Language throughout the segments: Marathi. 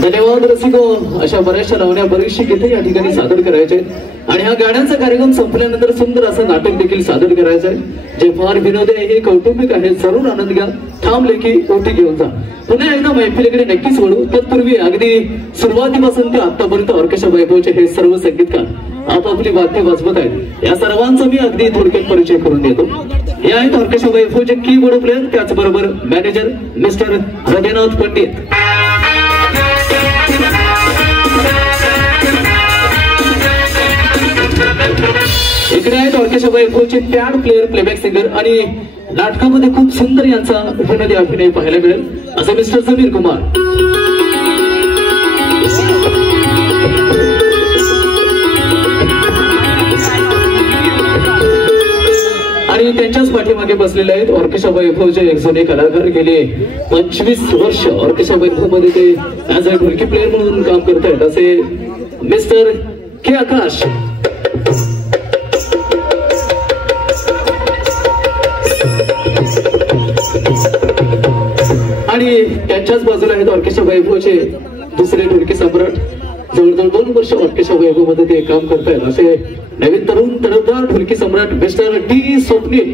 धन्यवाद रसिको. अशा बऱ्याचशा लावण्या बरीचशी गीते या ठिकाणी सादर करायचे आणि हा गाण्यांचा कार्यक्रम संपल्यानंतर सुंदर असं नाटक देखील सादर करायचं आहे जे फार विनोदी आहे, कौटुंबिक आहे. जरूर आनंद घ्या. थांबले की ओटी घेऊन जा. पुन्हा एकदा मैफिलीकडे नक्कीच वळू. तत्पूर्वी अगदी सुरुवातीपासून ते आतापर्यंत ऑर्केस्ट्रा वैभवचे हे सर्व संगीतकार आपापली वाद्य वाजवत आहेत. या सर्वांचा मी अगदी थोडक्यात परिचय करून देतो. हे आहेत ऑर्केस्ट्रा वैभवचे कीबोर्ड प्लेयर, त्याचबरोबर मॅनेजर मिस्टर हृदयनाथ पंडित. इकडे आहेत ऑर्केस्ट्रा वैभवचे पॅड प्लेयर, प्लेबॅक सिंगर आणि नाटकामध्ये खूप सुंदर यांचा विनोदी अभिनय पाहायला मिळेल असं मिस्टर समीर कुमार. आणि त्यांच्याच पाठीमागे बसलेले आहेत ऑर्केस्ट्रा वैभवचे एक जुने कलाकार. गेले 25 वर्ष ऑर्केस्ट्रा वैभव मध्ये ते ऍज अ ढोलकी प्लेयर म्हणून काम करत आहेत असे मिस्टर के आकाश. आणि त्यांच्याच बाजूला आहेत ऑर्केस्ट्रा वैभवचे दुसरे ढोलकी सम्राट. जवळजवळ 2 वर्ष ऑर्केस्ट्रा वैभव मध्ये ते काम करतायत असे नवीन तरुण तडफदार ढोलकी सम्राट मिस्टर डी स्वप्नील.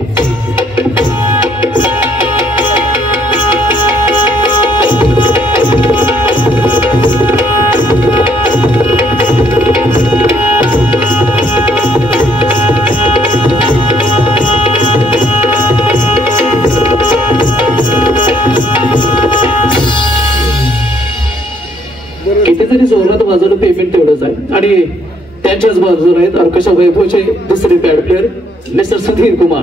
कितीतरी जोरात वाजवलं पेमेंट तेवढंच आहे. आणि त्यांच्याच बाजूला आहेत ऑर्केस्ट्रा वैभवचे दुसरे pad player mister Sudhir Kumar.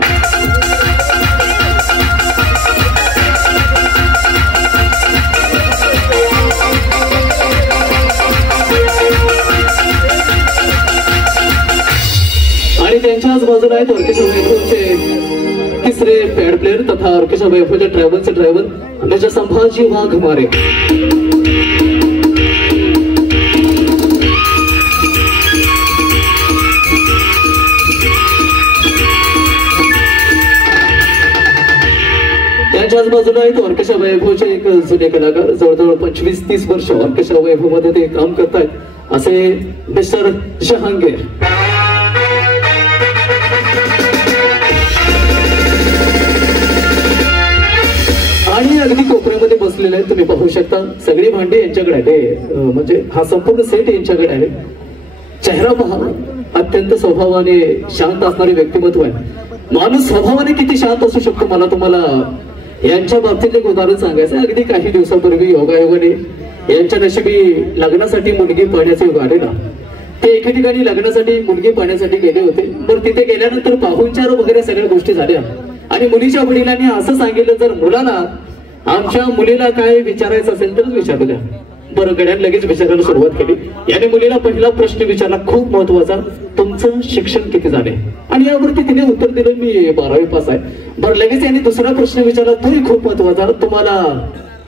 आणि त्यांच्याच बाजूला आहेत ऑर्केस्ट्रा वैभवचे तिसरे पॅड प्लेयर तथा ऑर्केस्ट्रा वैभवच्या ट्रॅव्हलचे ड्रायव्हर मिस्टर संभाजी वाघमारे. त्यांच्याच बाजूला आहेत ऑर्केस्ट्रा वैभवचे एक जुने कलाकार. जवळजवळ 25-30 वर्ष ऑर्केस्ट्रा वैभव मध्ये ते काम करतायत असे मिस्टर जहांगीर. आणि अगदी कोपऱ्यामध्ये बसलेले आहेत तुम्ही पाहू शकता. सगळी भांडी यांच्याकडे आहे, म्हणजे हा संपूर्ण सेट यांच्याकडे आहे. चेहरा पहा, अत्यंत स्वभावाने शांत असणारे व्यक्तिमत्व आहे. माणूस स्वभावाने किती शांत असू शकतो मला तुम्हाला यांच्या बाबतीत एक उदाहरण सांगायचं. अगदी काही दिवसापूर्वी योगायोगाने यांच्या नशिबी लग्नासाठी मुलगी पाहण्याचे योग आले ना. ते एके ठिकाणी लग्नासाठी मुलगी पाहण्यासाठी गेले होते. पण तिथे गेल्यानंतर पाहुणचार वगैरे सगळ्या गोष्टी झाल्या आणि मुलीच्या वडिलांनी असं सांगितलं जर मुलाला आमच्या मुलीला काय विचारायचं असेल तरच विचारू द्या. बरं, गड्याने लगेच विचारायला सुरुवात केली. याने मुलीला पहिला प्रश्न विचारला खूप महत्वाचा, तुमचं शिक्षण किती झाले? आणि यावरती तिने उत्तर दिलं मी 12वी पास आहे. बरं, लगेच याने दुसरा प्रश्न विचारला तोही खूप महत्वाचा, तुम्हाला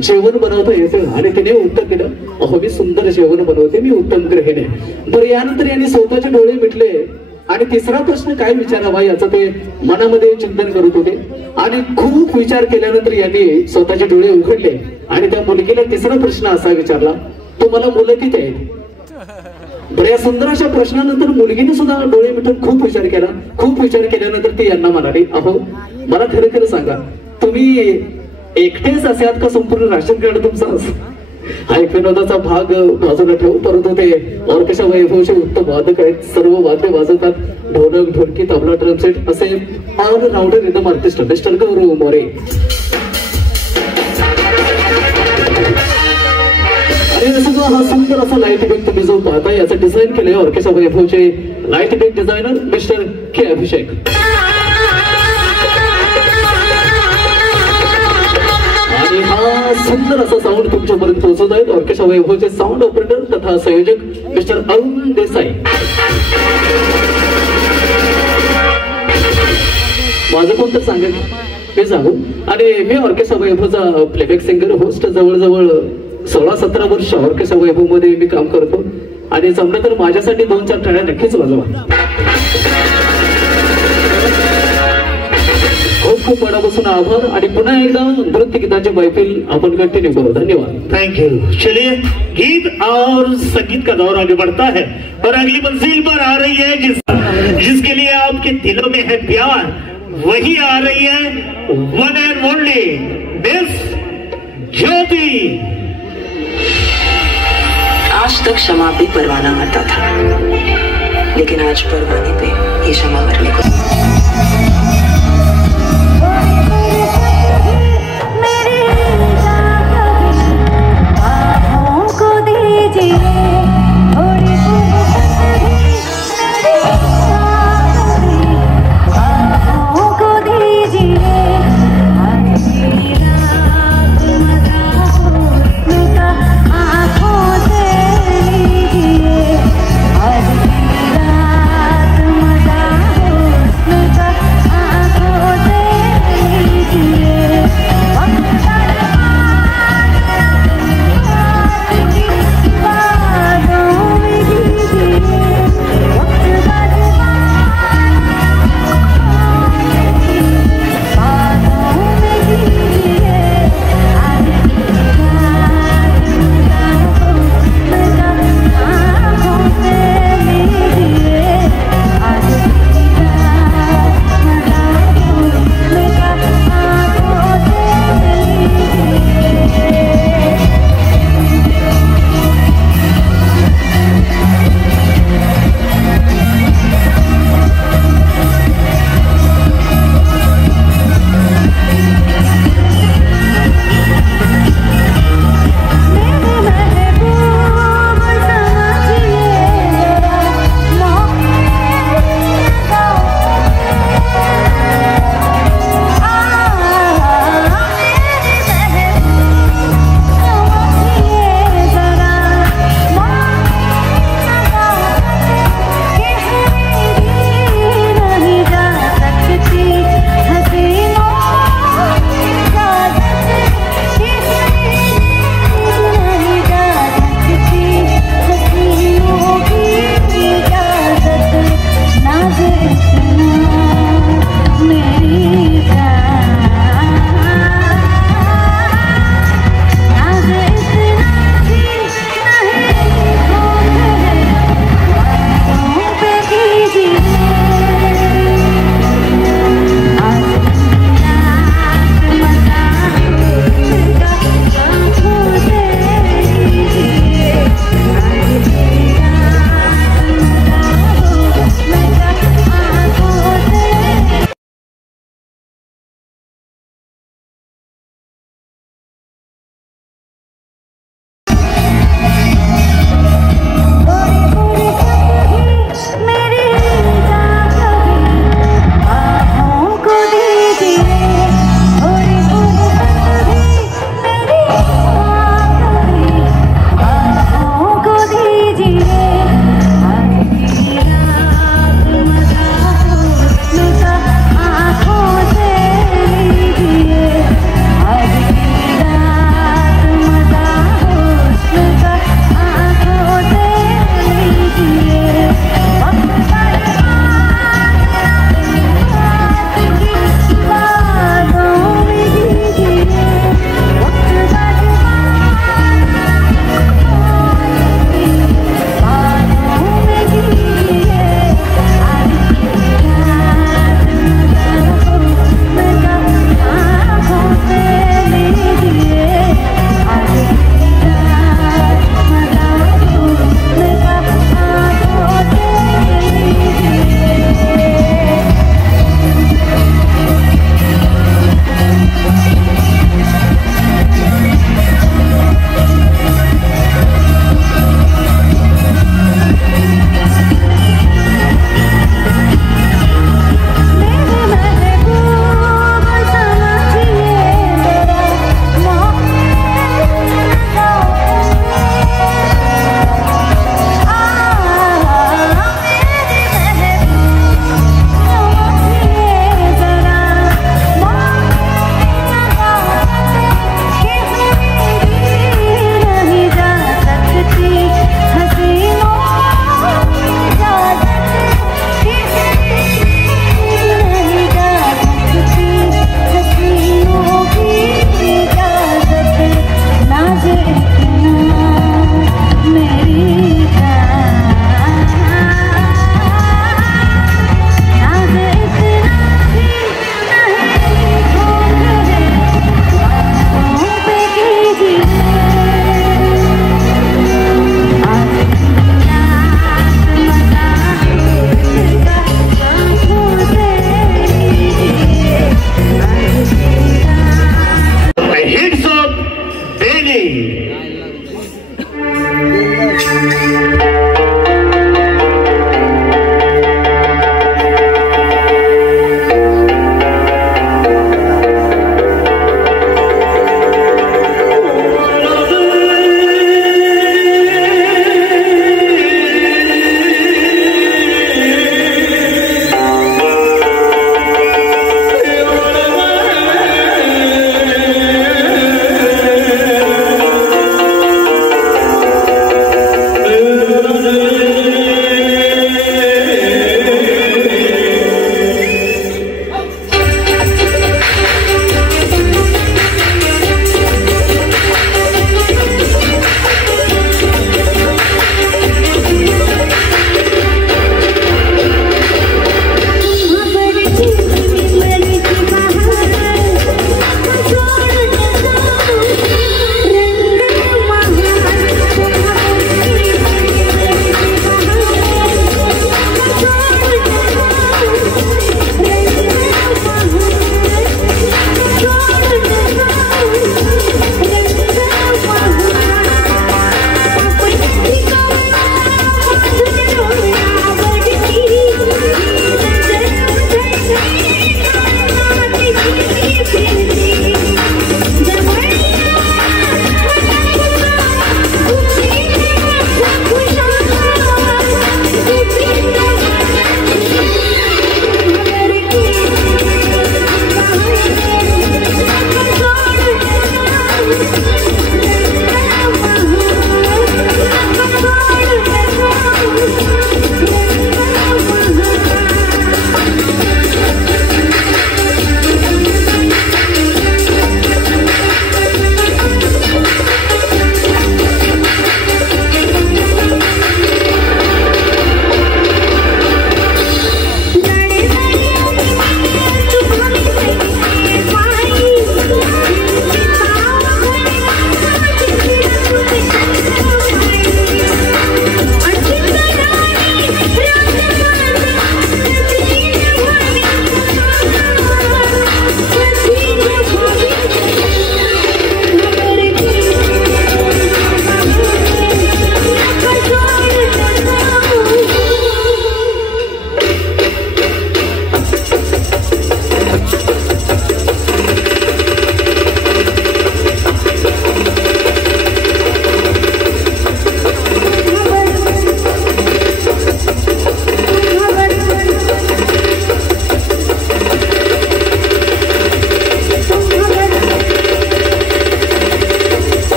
जेवण बनवता येतं? आणि तिने उत्तर दिलं अहो मी सुंदर जेवण बनवते, मी उत्तम गृहिणी. बरं, यानंतर यांनी स्वतःचे डोळे मिटले आणि तिसरा प्रश्न काय विचारावा याचं ते मनामध्ये चिंतन करत होते. आणि खूप विचार केल्यानंतर यांनी स्वतःचे डोळे उघडले आणि त्या मुलगीला तिसरा प्रश्न असा विचारला, तुम्हाला मुलं किती आहेत? बरं, या सुंदर अशा प्रश्नानंतर मुलगीने सुद्धा डोळे मिटून खूप विचार केला. खूप विचार केल्यानंतर ती यांना म्हणाली, अहो मला खरं खरं सांगा, तुम्ही एकटेच असात का संपूर्ण राशन कार्ड तुमचं? हा एक विनोदाचा भाग बाजूला ठेवू, परंतु ते ऑर्केस्ट्रा वैभवचे उत्तम वादक आहेत. सर्व वाद्य वाजवतात, ढोलक, ढोलकी, तबला, ड्रम सेट असे ऑलराऊंडर रिदम आर्टिस्ट मिस्टर गौरव मोरे. हा सुंदर असा लाईट इफेक्ट तुम्ही जो पाहता याचं डिझाईन केलंय ऑर्केस्ट्रा वैभवचे light effect designer mister K Abhishek. आणि हा सुंदर असा साऊंड तुमच्यापर्यंत पोहोचत आहेत ऑर्केस्ट्रा वैभवचे साऊंड ऑपरेटर तथा संयोजक मिस्टर अरुण देसाई. माझं कोणतं सांगेल मी सांगू. आणि मी ऑर्केस्ट्रा वैभवचा प्लेबॅक सिंगर होस्ट. जवळजवळ 16-17 वर्ष ऑर्केस्ट्रा वैभव मध्ये मी काम करतो आणि जमलं तर माझ्यासाठी 2-4 टाळ्या नक्कीच वाजवा. खूप खूप मनापासून आभार आणि पुन्हा एकदा नृत्य गीताची मैफिल आपण कंटिन्यू करू. धन्यवाद. Thank you. चलिए गीत और संगीत का दौर आगे बढ़ता है और अगली मंजिल पर आ रही है जिसके लिए आपके दिलों में है प्यार, वही आ रही है वन एंड ओनली मिस ज्योति. आज तक क्षमा पे परवाना मरता था, लेकिन आज परवाने पे ये क्षमा मरने को.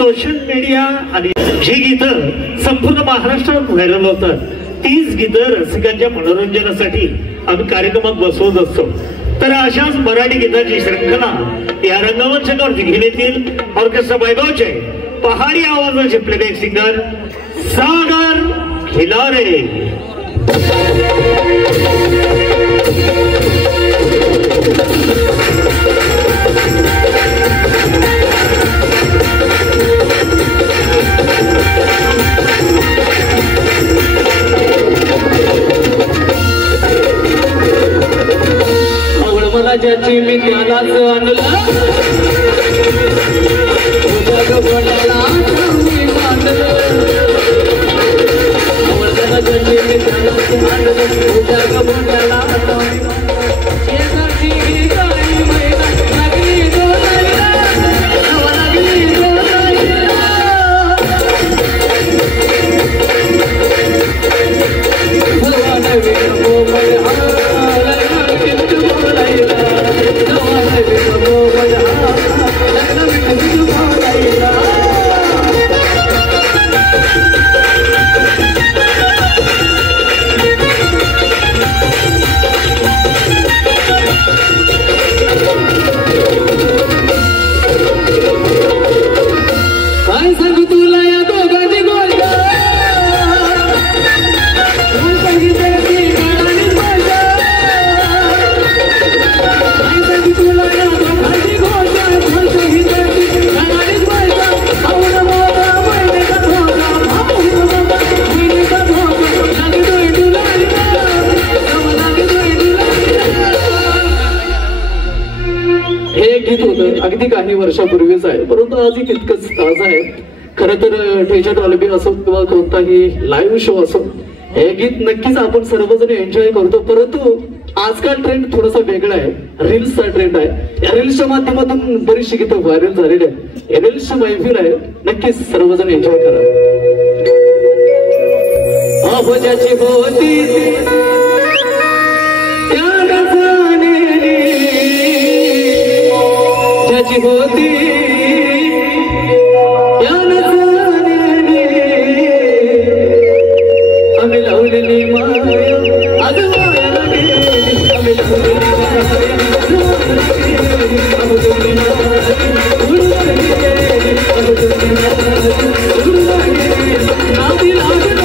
सोशल मीडिया आणि जी गीतं संपूर्ण महाराष्ट्रात व्हायरल होतात तीच गीतं रसिकांच्या मनोरंजनासाठी आम्ही कार्यक्रमात बसवत असतो. तर अशाच मराठी गीताची श्रृंखला या रंगमंचावरती घेऊन येतील ऑर्केस्ट्रा वैभवचे पहाडी आवाजाचे प्लेबॅक सिंगर सागर खिलारे. ज्याची मी त्यालाच आणलं बोलायला मी मांडलं ज्याची मी त्यालाच आणलं बोलायला शेजारची गाडी महिना लागली बोलायला लागली बोलायला काय सांगू तुला या दोघांची गोष्ट हे गीत होतं अगदी काही वर्षापूर्वीच आहे, परंतु आजही तितकंच ताजं आहे. खरं तर थिएटर ऑलिम्पी असो किंवा कोणताही लाईव्ह शो असो हे गीत नक्कीच आपण सर्वजण एन्जॉय करतो, परंतु आजकाल ट्रेंड थोडासा वेगळा आहे. रील्सचा ट्रेंड आहे. या रील्सच्या माध्यमातून बरीचशी गीतं व्हायरल झालेली आहेत. या रील्सची मैफिल आहे, नक्कीच सर्वजण एन्जॉय करा. ज्याची होती ज्याची होती आम्ही लावलेली माया आज वायाला गेली. आम्ही लावलेली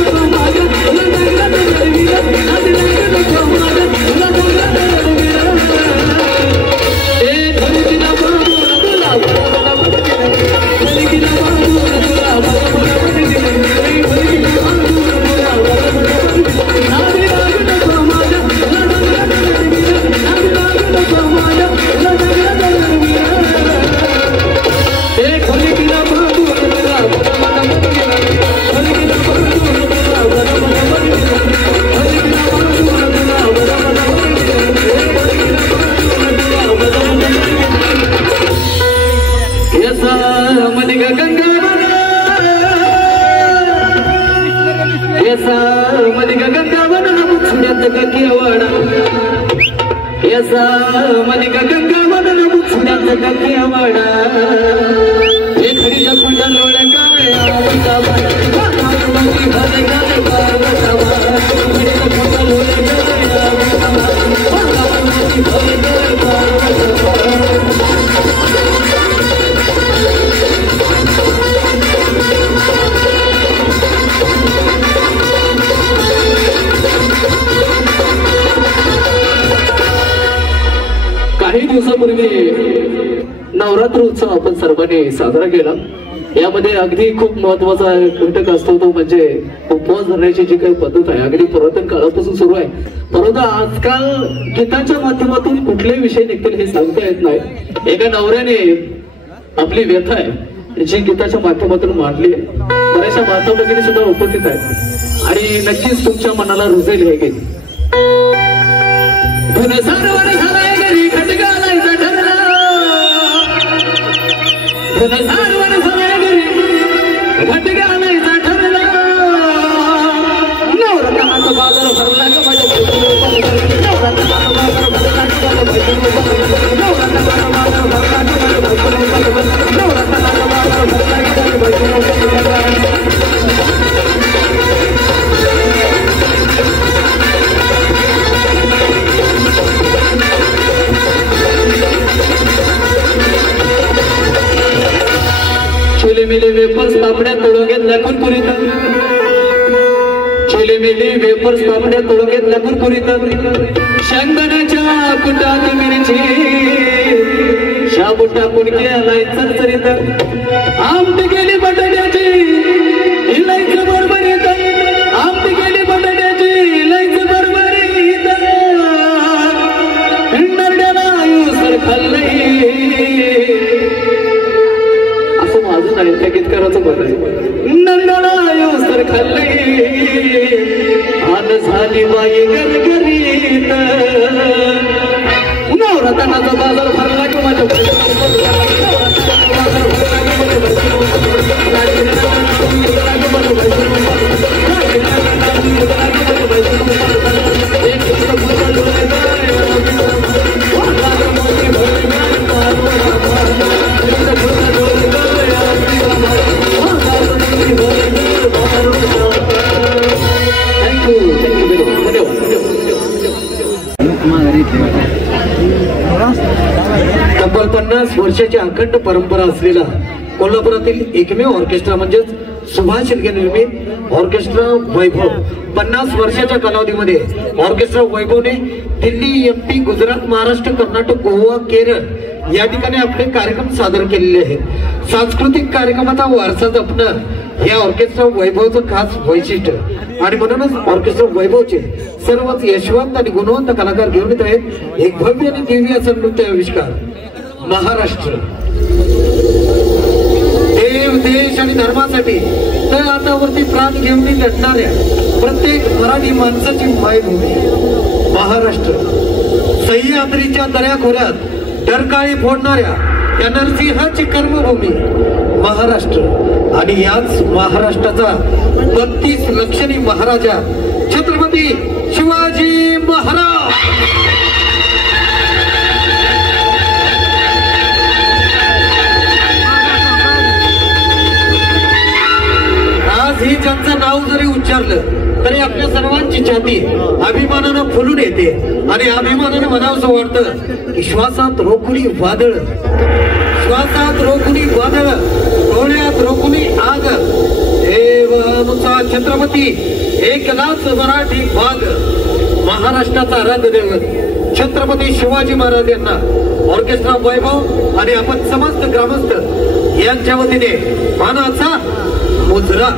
काही दिवसापूर्वी नवरात्र उत्सव आपण सर्वांनी साजरा केला. यामध्ये अगदी खूप महत्वाचा घटक असतो तो म्हणजे उपवास धरण्याची जी काही पद्धत आहे अगदी पुरातन काळापासून सुरू आहे, परंतु आजकाल गीताच्या माध्यमातून कुठले विषय निघतील हे सांगता येत नाही. एका नवऱ्याने आपली व्यथा आहे जी गीताच्या माध्यमातून मांडली आहे. बऱ्याचशा माता भगिनी सुद्धा उपस्थित आहेत आणि नक्कीच तुमच्या मनाला रुजेल हे गीत. वेपर्स पापड्या तळून घेतल्या कुरकुरीत छोले मेली वेपर्स पापड्या तळून घेतल्या कुरकुरीत शेंगदाण्याच्या कुटात मिरची शाबू टाकून केलाय चरचरीत आमटी केली बटाट्याची इलायची बरबरीत आमटी केली बटाट्याची इलायची बरबरीत नरड्याला आयुसर खाल्लंय असं माझं नाही त्या गीतकाराचं मत आहे नरड्याला आयुसर खाल्लंय आन झाली बाई गरगरीत नवरात्राचा बाजार भरला की माझ्या तब्बल 50 वर्षाची अखंड परंपरा असलेला कोल्हापुरातील एकमेव ऑर्केस्ट्रा म्हणजेच सुभाष शिर्के निर्मित ऑर्केस्ट्रा वैभव 50 वर्षाच्या कालावधीमध्ये ऑर्केस्ट्रा वैभवने दिल्ली, एमपी, गुजरात, महाराष्ट्र, कर्नाटक, गोवा, केरळ या ठिकाणी आपले कार्यक्रम सादर केलेले आहेत. सांस्कृतिक कार्यक्रमाचा वारसा जपणं हे ऑर्केस्ट्रा वैभवचं खास वैशिष्ट्य आणि म्हणूनच ऑर्केस्ट्रा वैभवचे सर्वच यशवंत आणि गुणवंत कलाकार घेऊन येत आहेत एक भव्य आणि दिव्य असं नृत्य आविष्कार. महाराष्ट्र देव, देश आणि धर्मासाठी तर आतावरती प्राण घेऊन लढणाऱ्या प्रत्येक मराठी माणसाची मायभूमी महाराष्ट्र. सह्याद्रीच्या दऱ्याखोऱ्यात डरकाळी फोडणाऱ्या त्या नरसिंहाची कर्मभूमी महाराष्ट्र आणि याच महाराष्ट्राचा 32 लक्षणी महाराजा छत्रपती शिवाजी महाराज. आज ही ज्यांचं नाव जरी उच्चारलं तरी आपल्या सर्वांची छाती अभिमानानं फुलून येते आणि अभिमानानं म्हणावंसं वाटतं की श्वासात रोखुनी वादळ, श्वासात रोखुनी वादळ, डोळ्यात रोखुनी आग. देवानुचा छत्रपती एकलाच मराठी भाग महाराष्ट्राचा आराध्य दैवत छत्रपती शिवाजी महाराज यांना ऑर्केस्ट्रा वैभव आणि आपण समस्त ग्रामस्थ यांच्या वतीने मानाचा मुजरा.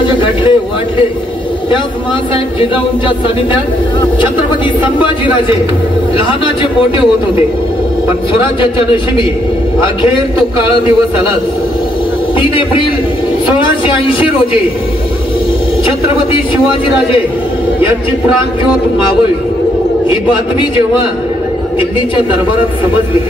संभाजीराजे घडले वाढले त्याच माँसाहेब जिजाऊंच्या सानिध्यात छत्रपती संभाजीराजे लहानाचे मोठे होत होते. पण स्वराज्याच्या नशिबी अखेर तो काळा दिवस आलाच. 3 एप्रिल 1680 रोजी छत्रपती शिवाजीराजे यांची प्राणज्योत मावळली. ही बातमी जेव्हा दिल्लीच्या दरबारात समजली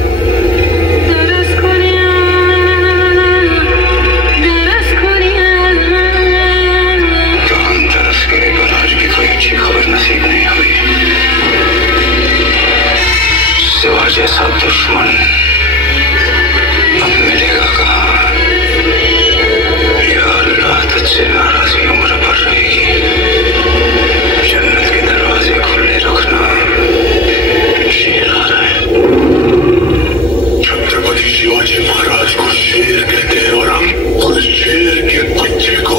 जैसा दुश्मन अब मिलेगा कहाँ? या अल्लाह तुझसे नाराजगी उम्र भर रहेगी. जन्नत के दरवाजे खुले रखना. शेर आ रहा है. छत्रपति शिवाजी महाराज को शेर कहते हैं और हम उस शेर के बच्चे को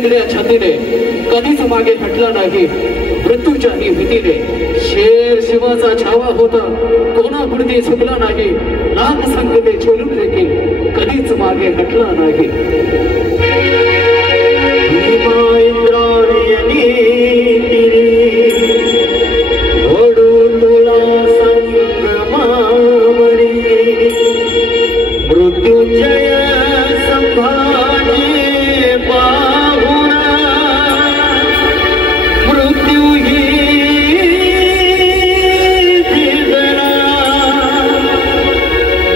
निगड्या छातीने कधीच मागे हटला नाही. मृत्यूच्याही भीतीने शेर शिवाचा छावा होता, कोणापुढे झुकला नाही. लाख संकटे छोलून देखील कधीच मागे हटला नाही. मृत्युंजय संभाजी पाहुणा मृत्यू ही निजला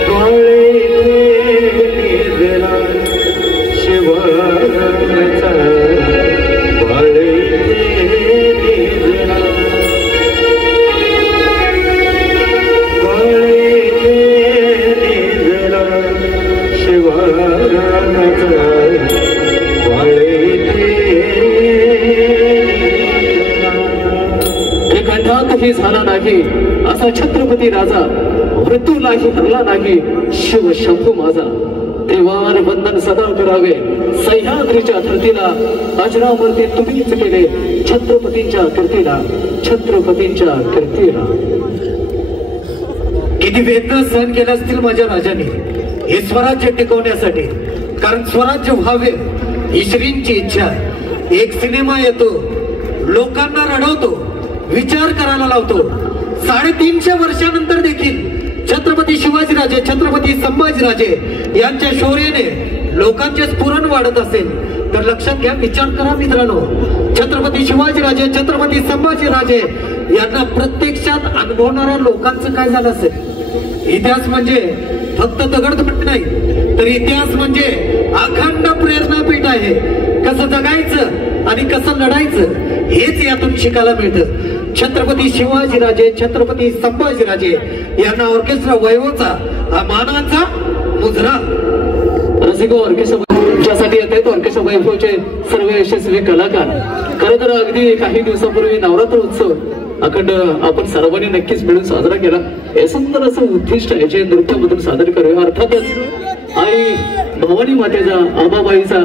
डोळे निजला शिवराचा डोळे निजला कंठातही झाला नाही असा छत्रपती राजा, मृत्यूलाही हरला नाही शिव शंभू माझा. त्रिवार बंधन सदा करावे सह्याद्रीच्या धरतीला, अजरामरती तुम्हीच केले छत्रपतींच्या कीर्तीला, छत्रपतींच्या कीर्तीला. किती वेदना सहन केल्या असतील माझ्या राजाने हे स्वराज्य टिकवण्यासाठी. कारण स्वराज्य व्हावे ही श्रींची इच्छा. एक सिनेमा येतो, लोकांना रडवतो, विचार करायला लावतो. 350 वर्षानंतर देखील छत्रपती शिवाजीराजे, छत्रपती संभाजीराजे यांच्या शौर्याने लोकांचे स्फुरण वाढत असेल तर लक्षात घ्या, विचार करा मित्रांनो. छत्रपती शिवाजीराजे, छत्रपती संभाजीराजे यांना प्रत्यक्षात अनुभवणाऱ्या लोकांचं काय झालं असेल. इतिहास म्हणजे फक्त दगडधोड नाही, तर इतिहास म्हणजे अखंड प्रेरणापीठ आहे. कसं जगायचं आणि कसं लढायचं हेच यातून शिकायला मिळतं. छत्रपती शिवाजीराजे, छत्रपती संभाजीराजे यांना ऑर्केस्ट्रा वैभवचा हा मानाचा मुजरा. रसिको ऑर्केस्ट्रा ज्यासाठी येतात ऑर्केस्ट्रा वैभवचे सर्व यशस्वी कलाकार. खरं तर अगदी काही दिवसापूर्वी नवरात्र उत्सव अखंड आपण सर्वांनी नक्कीच मिळून साजरा केला. हे सुंदर असं उद्दिष्ट आहे जे नृत्यामधून सादर करूया. अर्थातच आई भवानी मातेचा, आबाबाईचा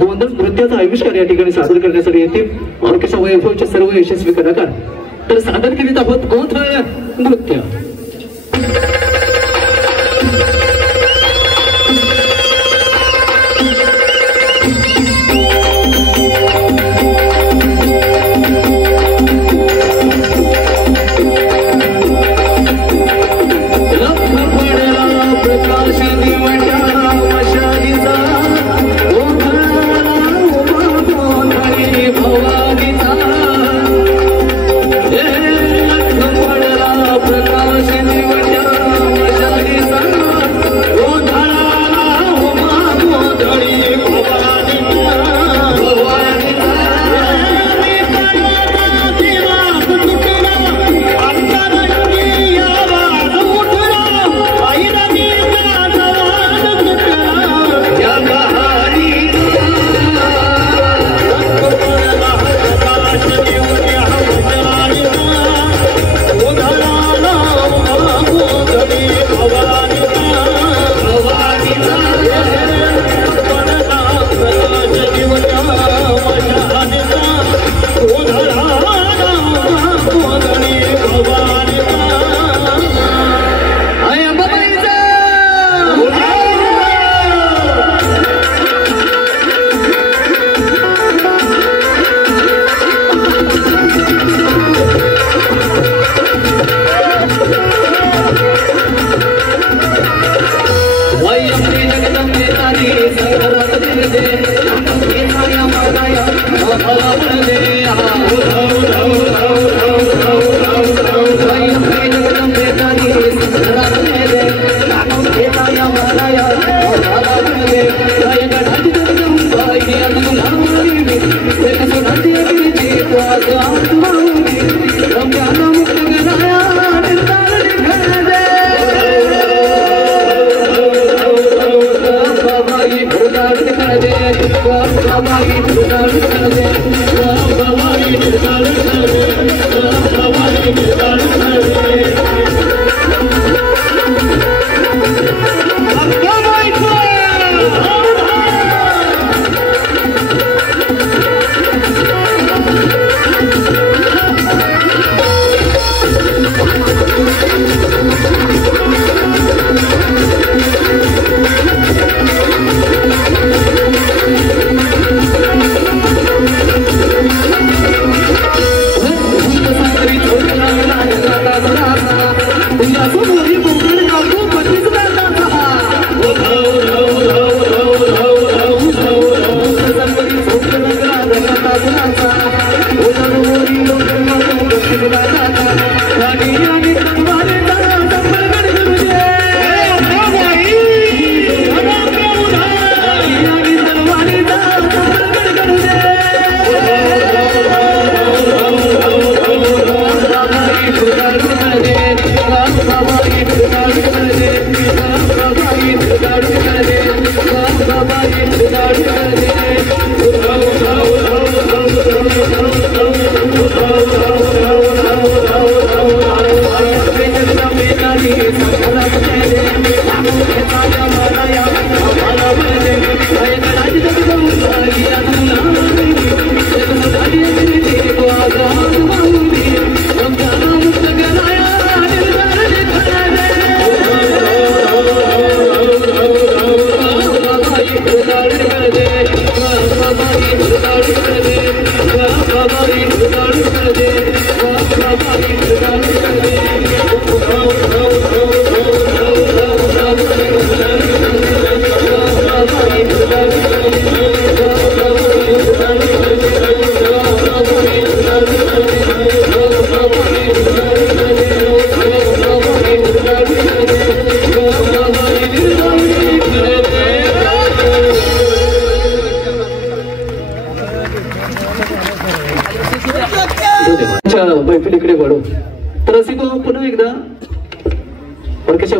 गोंधळ नृत्याचा आविष्कार या ठिकाणी सादर करण्यासाठी येतील ऑर्केस्ट्रा वैभवचे सर्व यशस्वी कलाकार. तर सादर करीत आहोत गोंधळ नृत्य.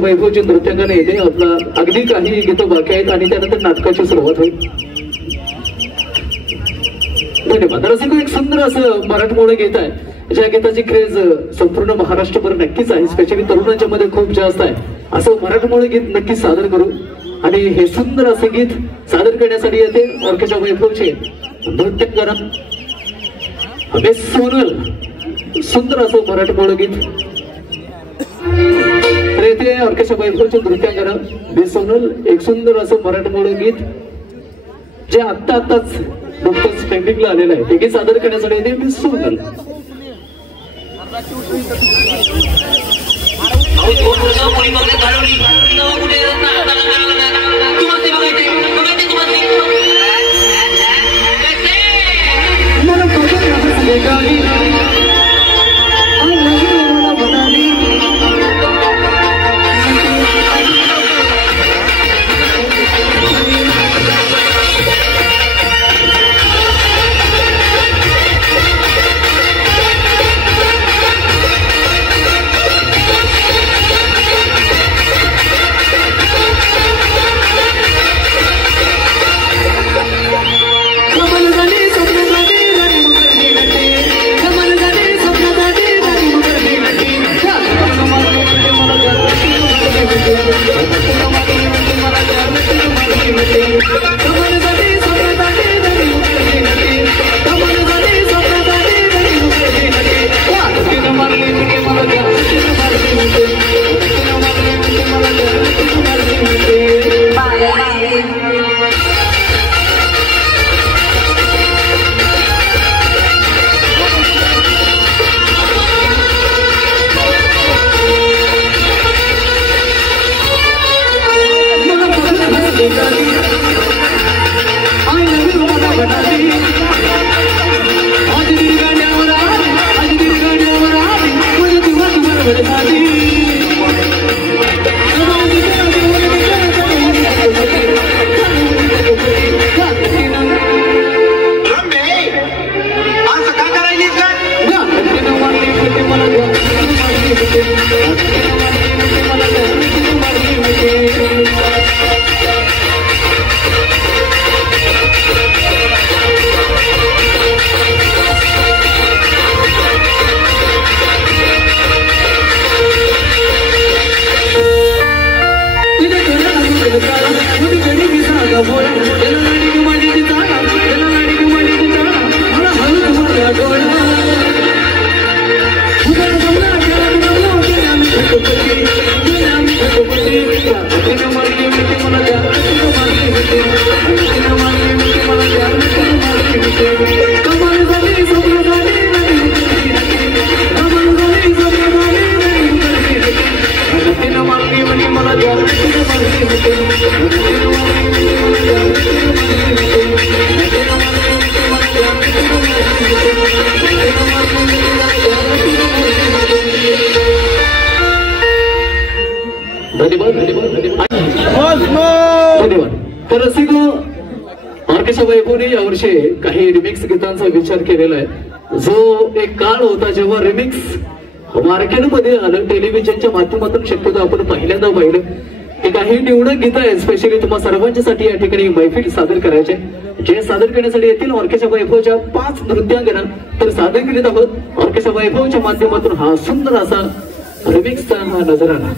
वैभवची नृत्यांगना येते. आपला अगदी काही गीतं बाकी आहेत आणि त्यानंतर नाटकाची सुरुवात होईल. धन्यवाद. रसिको, एक सुंदर असं मराठमोळं गीत आहे, ज्या गीताची क्रेज संपूर्ण महाराष्ट्रभर नक्कीच आहे, स्पेशली तरुणांच्या मध्ये खूप जास्त आहे. असं मराठमोळं गीत नक्कीच सादर करू आणि हे सुंदर असं गीत सादर करण्यासाठी येते ऑर्केस्ट्रा वैभवचे नृत्यांगना सोनल. सुंदर असं मराठमोळं गीत तर येथे ऑर्केस्ट्रा वैभवचे नृत्यांगना सोनल. एक सुंदर असं मराठमोळं गीत जे आत्ताच नुकतंच ट्रेंडिंगला आलेलं आहे, ते गीत सादर करण्यासाठी येते सोनल. यावर्षी काही रिमिक्स गीतांचा विचार केलेला आहे. जो एक काळ होता जेव्हा रिमिक्स मार्केटमध्ये आलं, टेलिव्हिजनच्या माध्यमातून शक्यतो आपण पहिल्यांदा पाहिलं. हे काही निवडक गीत आहे स्पेशली तुम्हा सर्वांच्यासाठी या ठिकाणी मैफिल सादर करायचे, जे सादर करण्यासाठी येतील ऑर्केस्ट्रा वैभवच्या 5 नृत्यांगना तर सादर करीत आहोत. ऑर्केस्ट्रा वैभवच्या माध्यमातून हा सुंदर असा रिमिक्सचा नजराणा.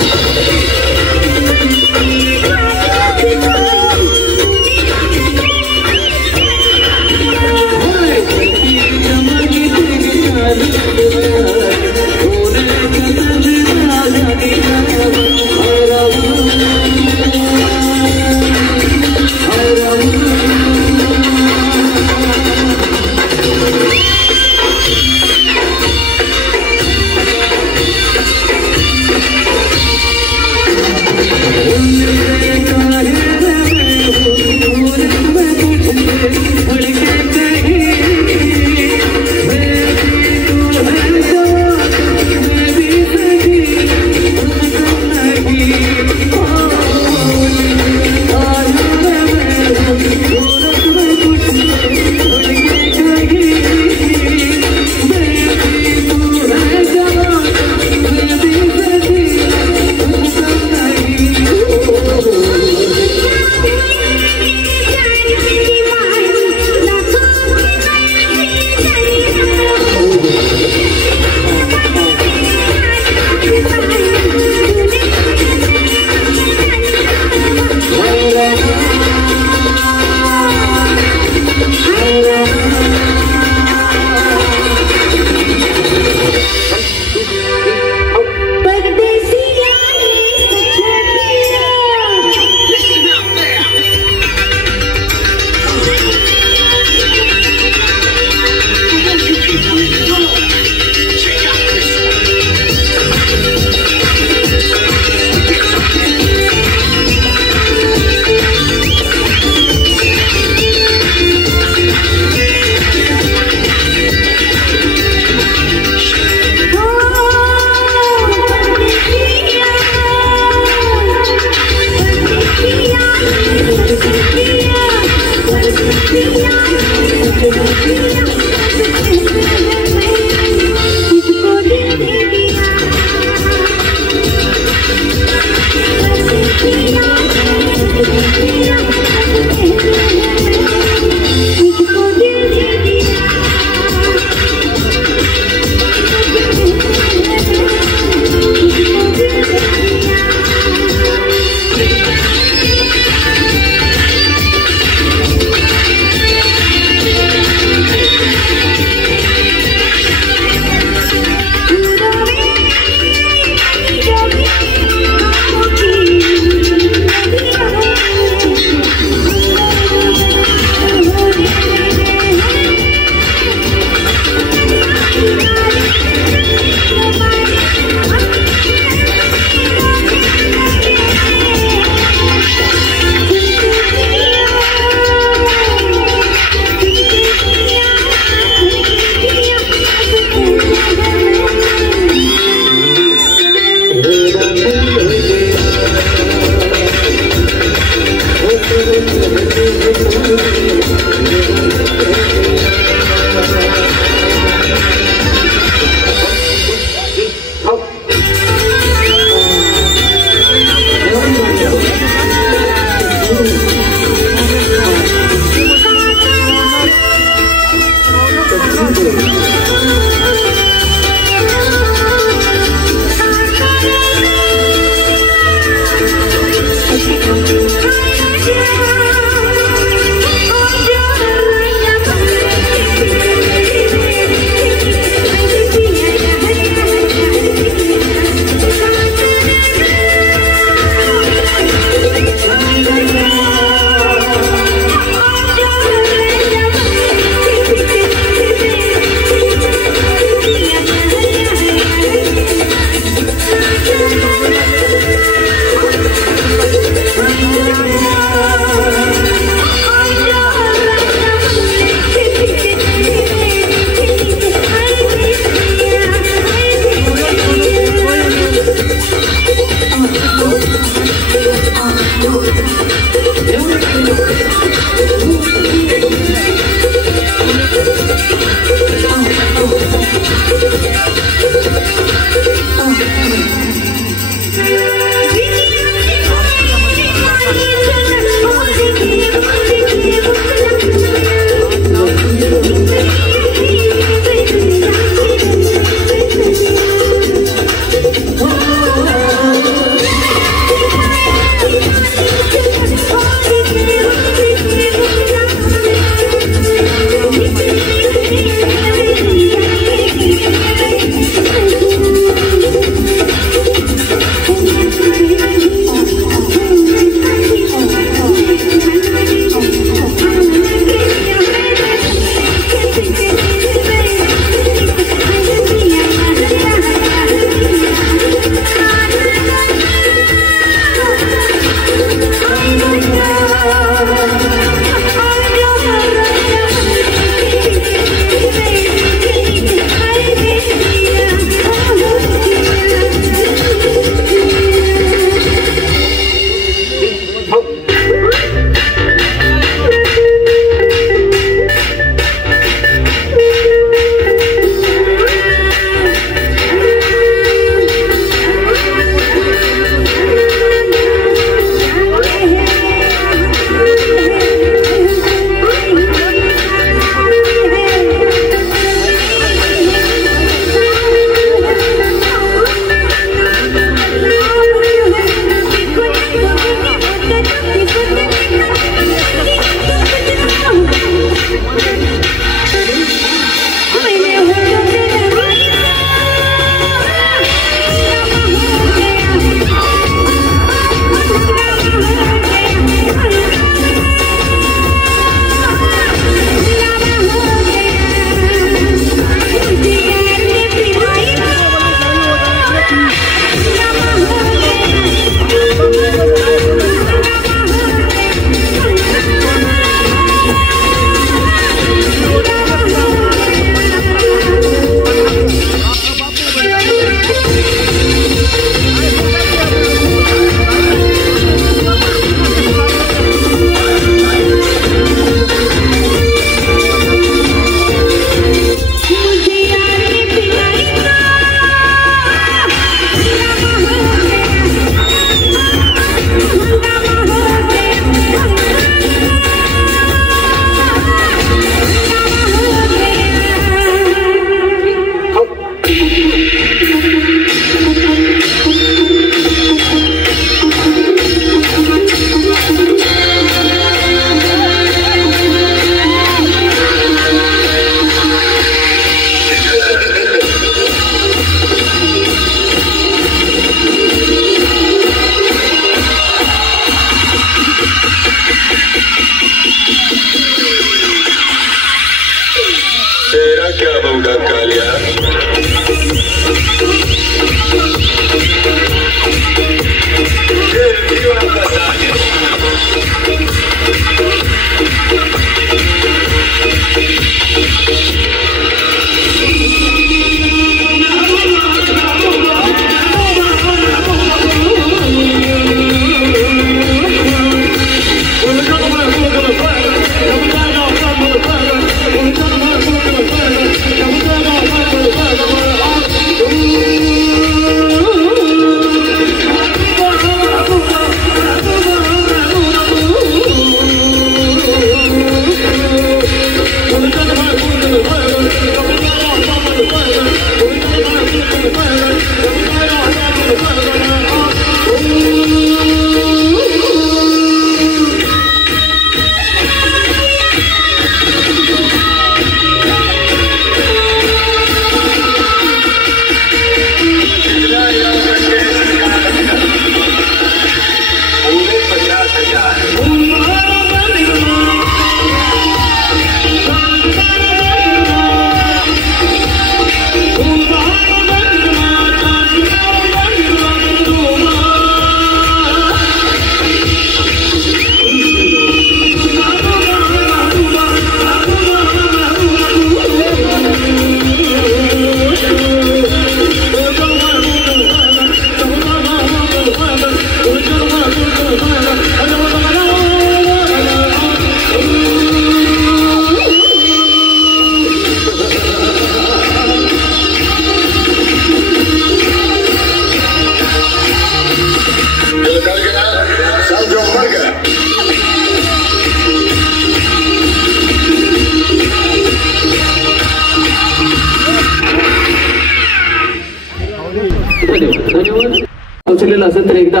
उचललेला असेल तर एकदा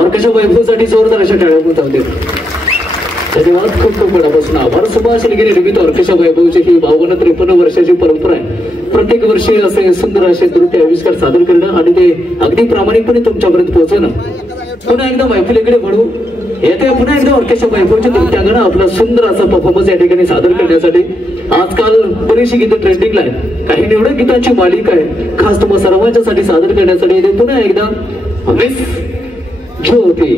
ऑर्केस्ट्रा वैभवसाठी जोरदार अशा टाळ्या होते. धन्यवाद. खूप खूप मनापासून आभार. सुभाष निगेरे निर्मित ऑर्केस्ट्रा वैभवची ही 52-53 वर्षाची परंपरा आहे. प्रत्येक वर्षी असे सुंदर असे नृत्य आविष्कार सादर करणं आणि ते अगदी प्रामाणिकपणे तुमच्यापर्यंत पोहोचवणं. पुन्हा एकदा मैफिलीकडे वळू. येत्या पुन्हा एकदा ऑर्केस्ट्रा वैभवच्या नृत्यांगणं आपला सुंदर असा परफॉर्मन्स या ठिकाणी सादर करण्यासाठी आजकाल बरीचशी गीतं ट्रेंडिंगला आहेत. काही निवडक गीतांची मालिका आहे खास तुम्हा सर्वांच्यासाठी सादर करण्यासाठी इथे पुन्हा एकदा मिस ज्योती.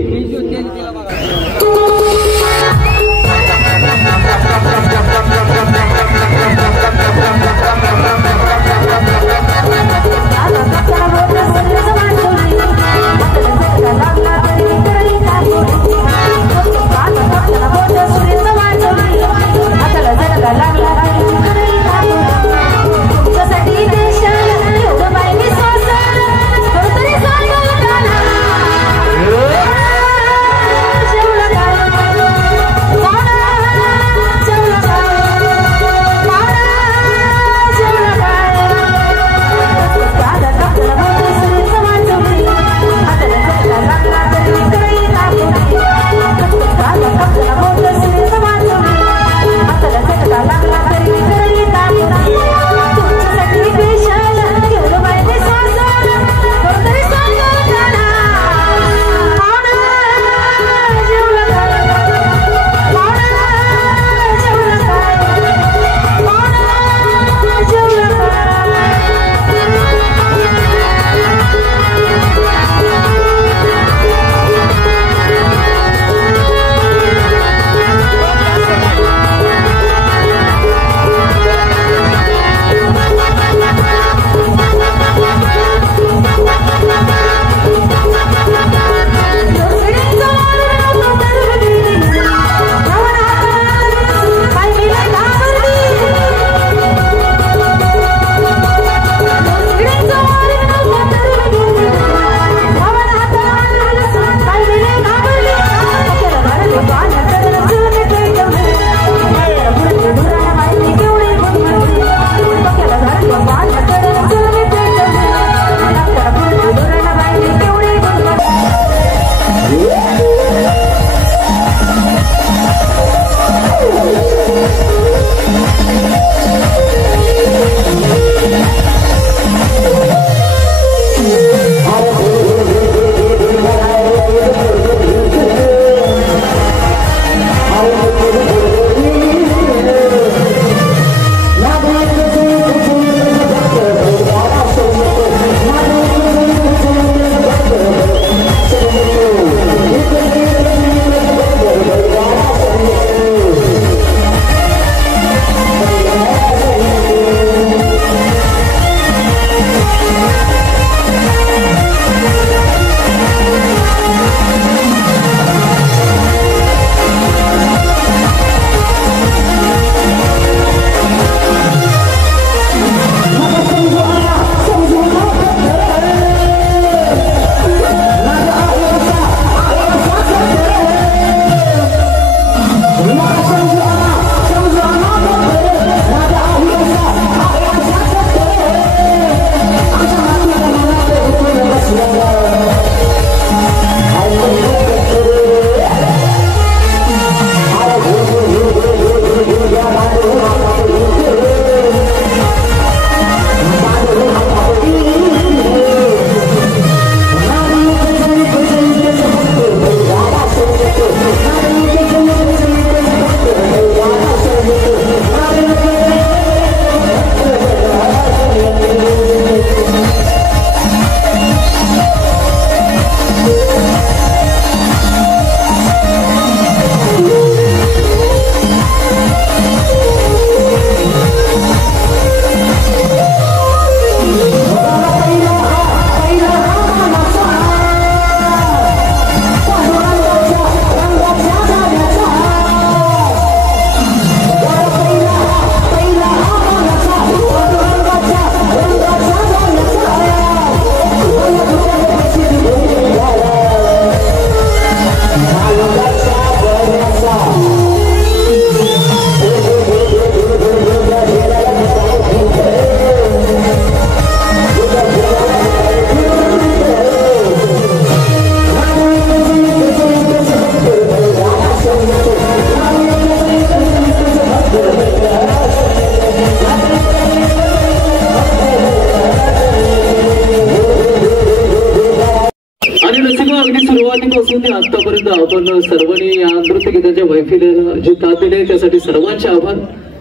रसिको, अगदी सुरुवातीपासून ते आतापर्यंत आपण सर्वांनी या नृत्यगीताच्या मैफिलीला जे साथ दिले त्यासाठी सर्वांचे आभार.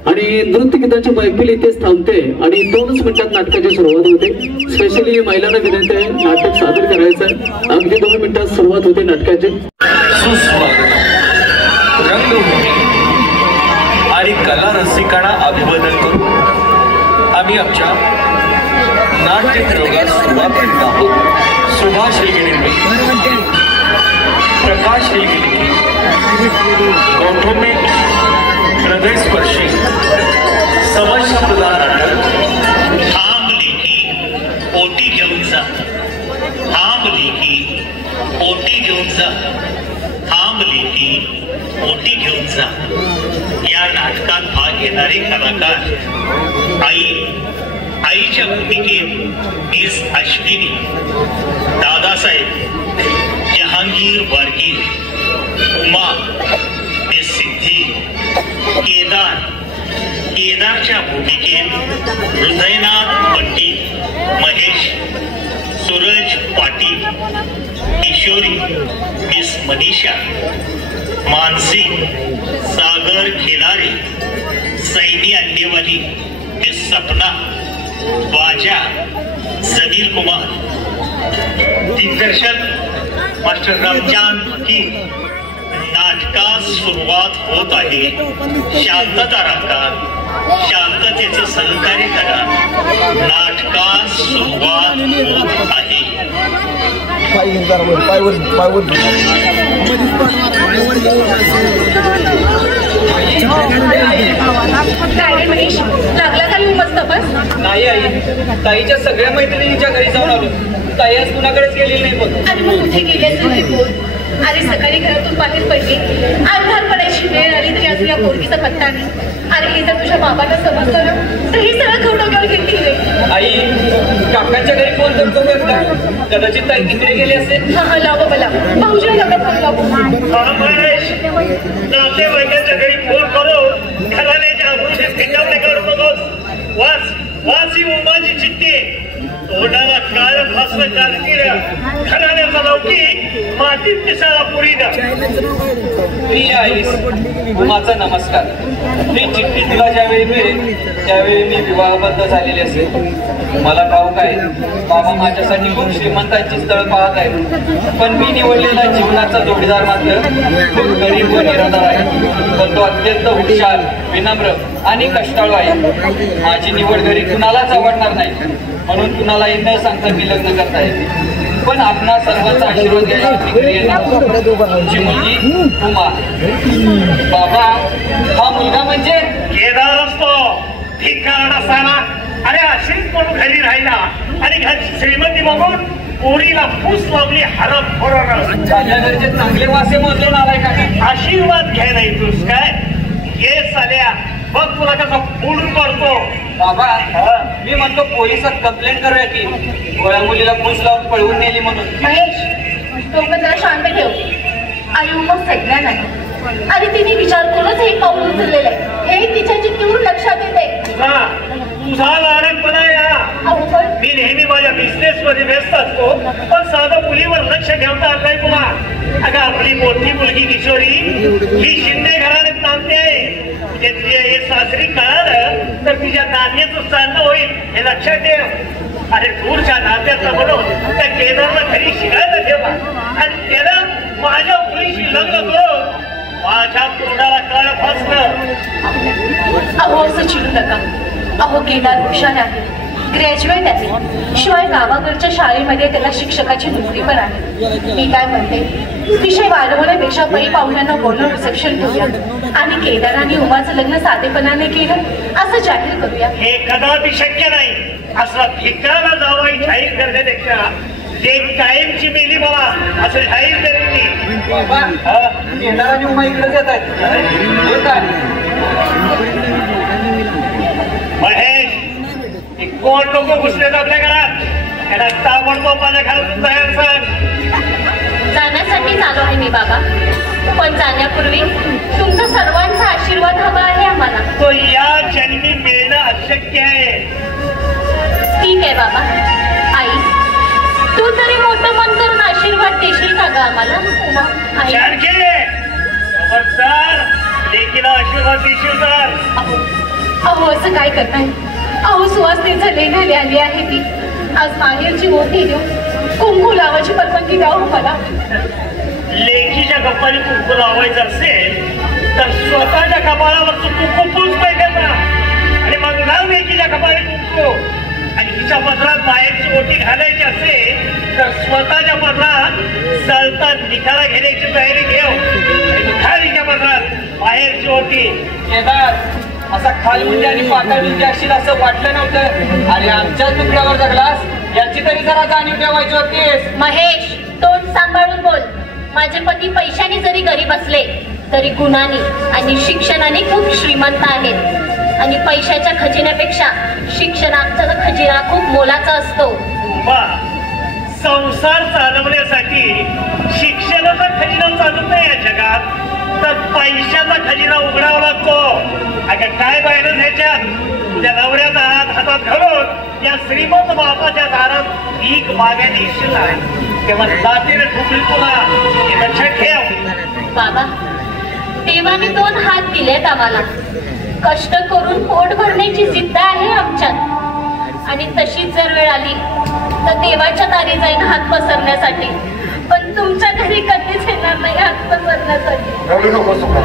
आणि नृत्यगीताची मैफिल इथेच थांबते आणि 2च मिनिटात नाटकाची सुरुवात होते. स्पेशली महिलांना विनंती आहे नाटक सादर करायचं. अगदी 2 मिनिटात सुरुवात होते नाटकाची. रंगभूमी आणि कला रसिकांना अभिवादन करू आम्ही आमच्या नाट्य प्रयोगास सुरुवात करीत आहोत. सुभाष हेगडे, प्रकाश हेगडे, कौटुंबिक हृदयस्पर्शी समस्याप्रधान नाटक थांब लेकी ओटी घेऊन जा, थांब लेकी ओटी घेऊन जा, थांब लेकी ओटी घेऊन जा. या नाटकात भाग घेणारे कलाकार आईच्या भूमिकेत मिस अश्विनी, दादासाहेब जहांगीर वारगी, उमा मिस सिद्धी, केदारच्या भूमिकेत हृदयनाथ पंडित, महेश, सूरज पाटील, किशोरी मिस मनीषा, मानसी सागर खिलारे, सैनी अंडेवाली मिस सपना, बाजा समीर कुमार, दिग्दर्शन मास्टर रमजान की. नाटकास सुरुवात होत आहे. शांतता राखा, शांततेचं सहकार्य करा. नाटकास सुरुवात होत आहे. लागला का मी मस्त बस? नाही आई, ताईच्या सगळ्या मैत्रिणींच्या घरी जाऊन आलो. ताई आज कुणाकडेच गेलेली नाही बघ. अरे मग कुठे गेलेच नाही बोल. अरे सकाळी घरातून बाहेर पडली, अंधार पडायची वेळ आली तरी अजून या पोरगीचा पत्ता नाही. अरे हे जर तुझ्या बाबांना समजलं ना तर हे सगळं खवडोक्यावर घेतली रे. आई, काकांच्या घरी फोन करतो का? कदाचित ताई तिकडे गेली असेल. हा लाव मला भाऊजीला फोन लावू. नातेवाईकांच्या घरी फोन करो, घराण्याच्या आभूषण खिंडावणे करू नकोस. वासी उमाची चिठ्ठी, तोंडाला काळ फासलं कारकिऱ्या, घराण्याचा लौकी मातीत पिसाळा पुरी द्या. प्रिय आईस, उमाचा नमस्कार. ही चिठ्ठी तुला ज्यावेळी मिळेल त्यावेळी मी विवाहबद्ध झालेले असेल. मला ठाऊक आहे बाबा माझ्यासाठी खूप श्रीमंतांची स्थळ पाहत आहेत, पण मी निवडलेला जीवनाचा जोडीदार मात्र खूप गरीब व निराधार आहे. पण तो अत्यंत हुशार, विनम्र आणि कष्टाळू आहे. माझी निवड घरी कुणालाच आवडणार नाही, म्हणून कुणालाही न सांगता मी लग्न करत आहे. पण आपणा सर्वांचा आशीर्वाद घ्यायला तुमची मुलगी उमा. बाबा, हा मुलगा म्हणजे केदार असतो, ठिकाण असावा. अरे अशीच म्हणून घरी राहिला आणि घरची श्रीमंती बघून पोरीला फूस लावली. हरप फोडून माझ्या घरचे चांगले वासे मोजून आलाय का? आशीर्वाद घ्यायला येतोस काय? ये साल्या, बघ तुला कसा फोडून पडतो. बाबा, मी म्हणतो पोलिसात कंप्लेंट करूया की गोळ्या मुलीला फूस लावून पळवून नेली म्हणून. महेश, डोकं जरा शांत ठेव. आई मग सगळ्या नाही. आणि तिने विचार करूनच हे पाऊल उचललेलं आहे. हे तिच्या चिठ्ठीवरून लक्षात येते. तुझा लाडकपणा या. मी नेहमी माझ्या बिझनेस मध्ये व्यस्त असतो, पण साधं मुलीवर लक्ष ठेवता आलं नाही तुला. अगं आपली मोठी मुलगी किशोरी ही शिंदे घराण्यात नांदते आहे. ते तुझ्या हे सासरी कळालं तर तुझ्या नाण्याचं चालणं होईल हे लक्षात ठेव. अरे दूरच्या नात्यातलं म्हणून त्या केदारला घरी शिकायला ठेवा आणि त्याला माझ्या मुलीशी लग्न करून माझ्या तोंडाला काळ फासलं. अहो असं चिडू नका. अहो केदार हुशार आहे, ग्रॅज्युएट आहे, शिवाय गावाकडच्या शाळेमध्ये त्याला शिक्षकाची नोकरी पण आहे. मी काय म्हणते, विषय वाढवण्यापेक्षा पै पाहुण्यांना बोलून रिसेप्शन ठेवूया आणि केदार आणि उमाचं लग्न साधेपणाने केलं असं जाहीर करूया. हे कदापि शक्य नाही. असं ठिकाणा जावाई जाहीर करण्यापेक्षा जे कायमची मेली मला असं जाहीर करेन मी. बाबा, केदार आणि उमा इकडेच येत आहेत. महेश, कोण लोक घुसलेत आपल्या घरात? त्याला ताबडतोब माझ्या घरातून जायला सांग. जाण्यासाठी आलो आहे मी बाबा, पण जाण्यापूर्वी तुमचा सर्वांचा आशीर्वाद हवा आहे आम्हाला. तो या जन्मी मिळणं अशक्य आहे. ठीक आहे बाबा. आई, तू तरी मोठं मन करून आशीर्वाद देशील आम्हाला उमा आई. लेकीला आशीर्वाद देशील तर. अहो असं काय करताय? अहो सुवासनीचं लेण्याला आली आहे ती. आज माहेरची मोठी देऊ कुंकू लावायची परवानगी द्या मला. लेकीच्या कपाळी कुंकू लावायचं असेल तर स्वतःच्या कपाळावरचं कुंकू पुसतोय का? आणि मग लाव लेकीच्या कपाळी कुंकू. आणि हिच्या पदरात बाहेरची ओटी घालायची असेल तर स्वतःच्या पदरात सलता निखारा घेण्याची तयारी घेऊ. आणि घाल हिच्या पदरात बाहेरची ओटी. केदार असा खालमुंडी आणि पातळमुंडी असशील असं वाटलं नव्हतं. अरे आमच्या तुकड्यावर जगलास याची तरी जरा जाणीव ठेवायची होतीस. महेश तोंड सांभाळून बोल. माझे पती पैशाने जरी गरीब असले तरी गुणाने आणि शिक्षणाने खूप श्रीमंत आहेत. आणि पैशाच्या खजिन्यापेक्षा शिक्षणाचा खजिना खूप मोलाचा असतो. संसार चालवण्यासाठी शिक्षणाचा खजिना चालत नाही या जगात, तर पैशाचा खजिना उघडावा लागतो. अगं काय पाहिलं ह्याच्यात? तुझ्या नवऱ्याचा हात हातात घालून या श्रीमंत बापाच्या दारात भीक मागायला येशील नाही तेव्हा जातीने ठुकली तुला. हे लक्षात ठेव. बाबा देवाने 2 हात दिलेत आम्हाला. कष्ट करून पोट भरण्याची जिद्द आहे आमच्यात. आणि तशीच जर वेळ आली तर देवाच्या दारी जाईन हात पसरण्यासाठी. पण तुमच्या घरी कधीच येणार नाही हात पसरण्यासाठी. रडू नको सुखा.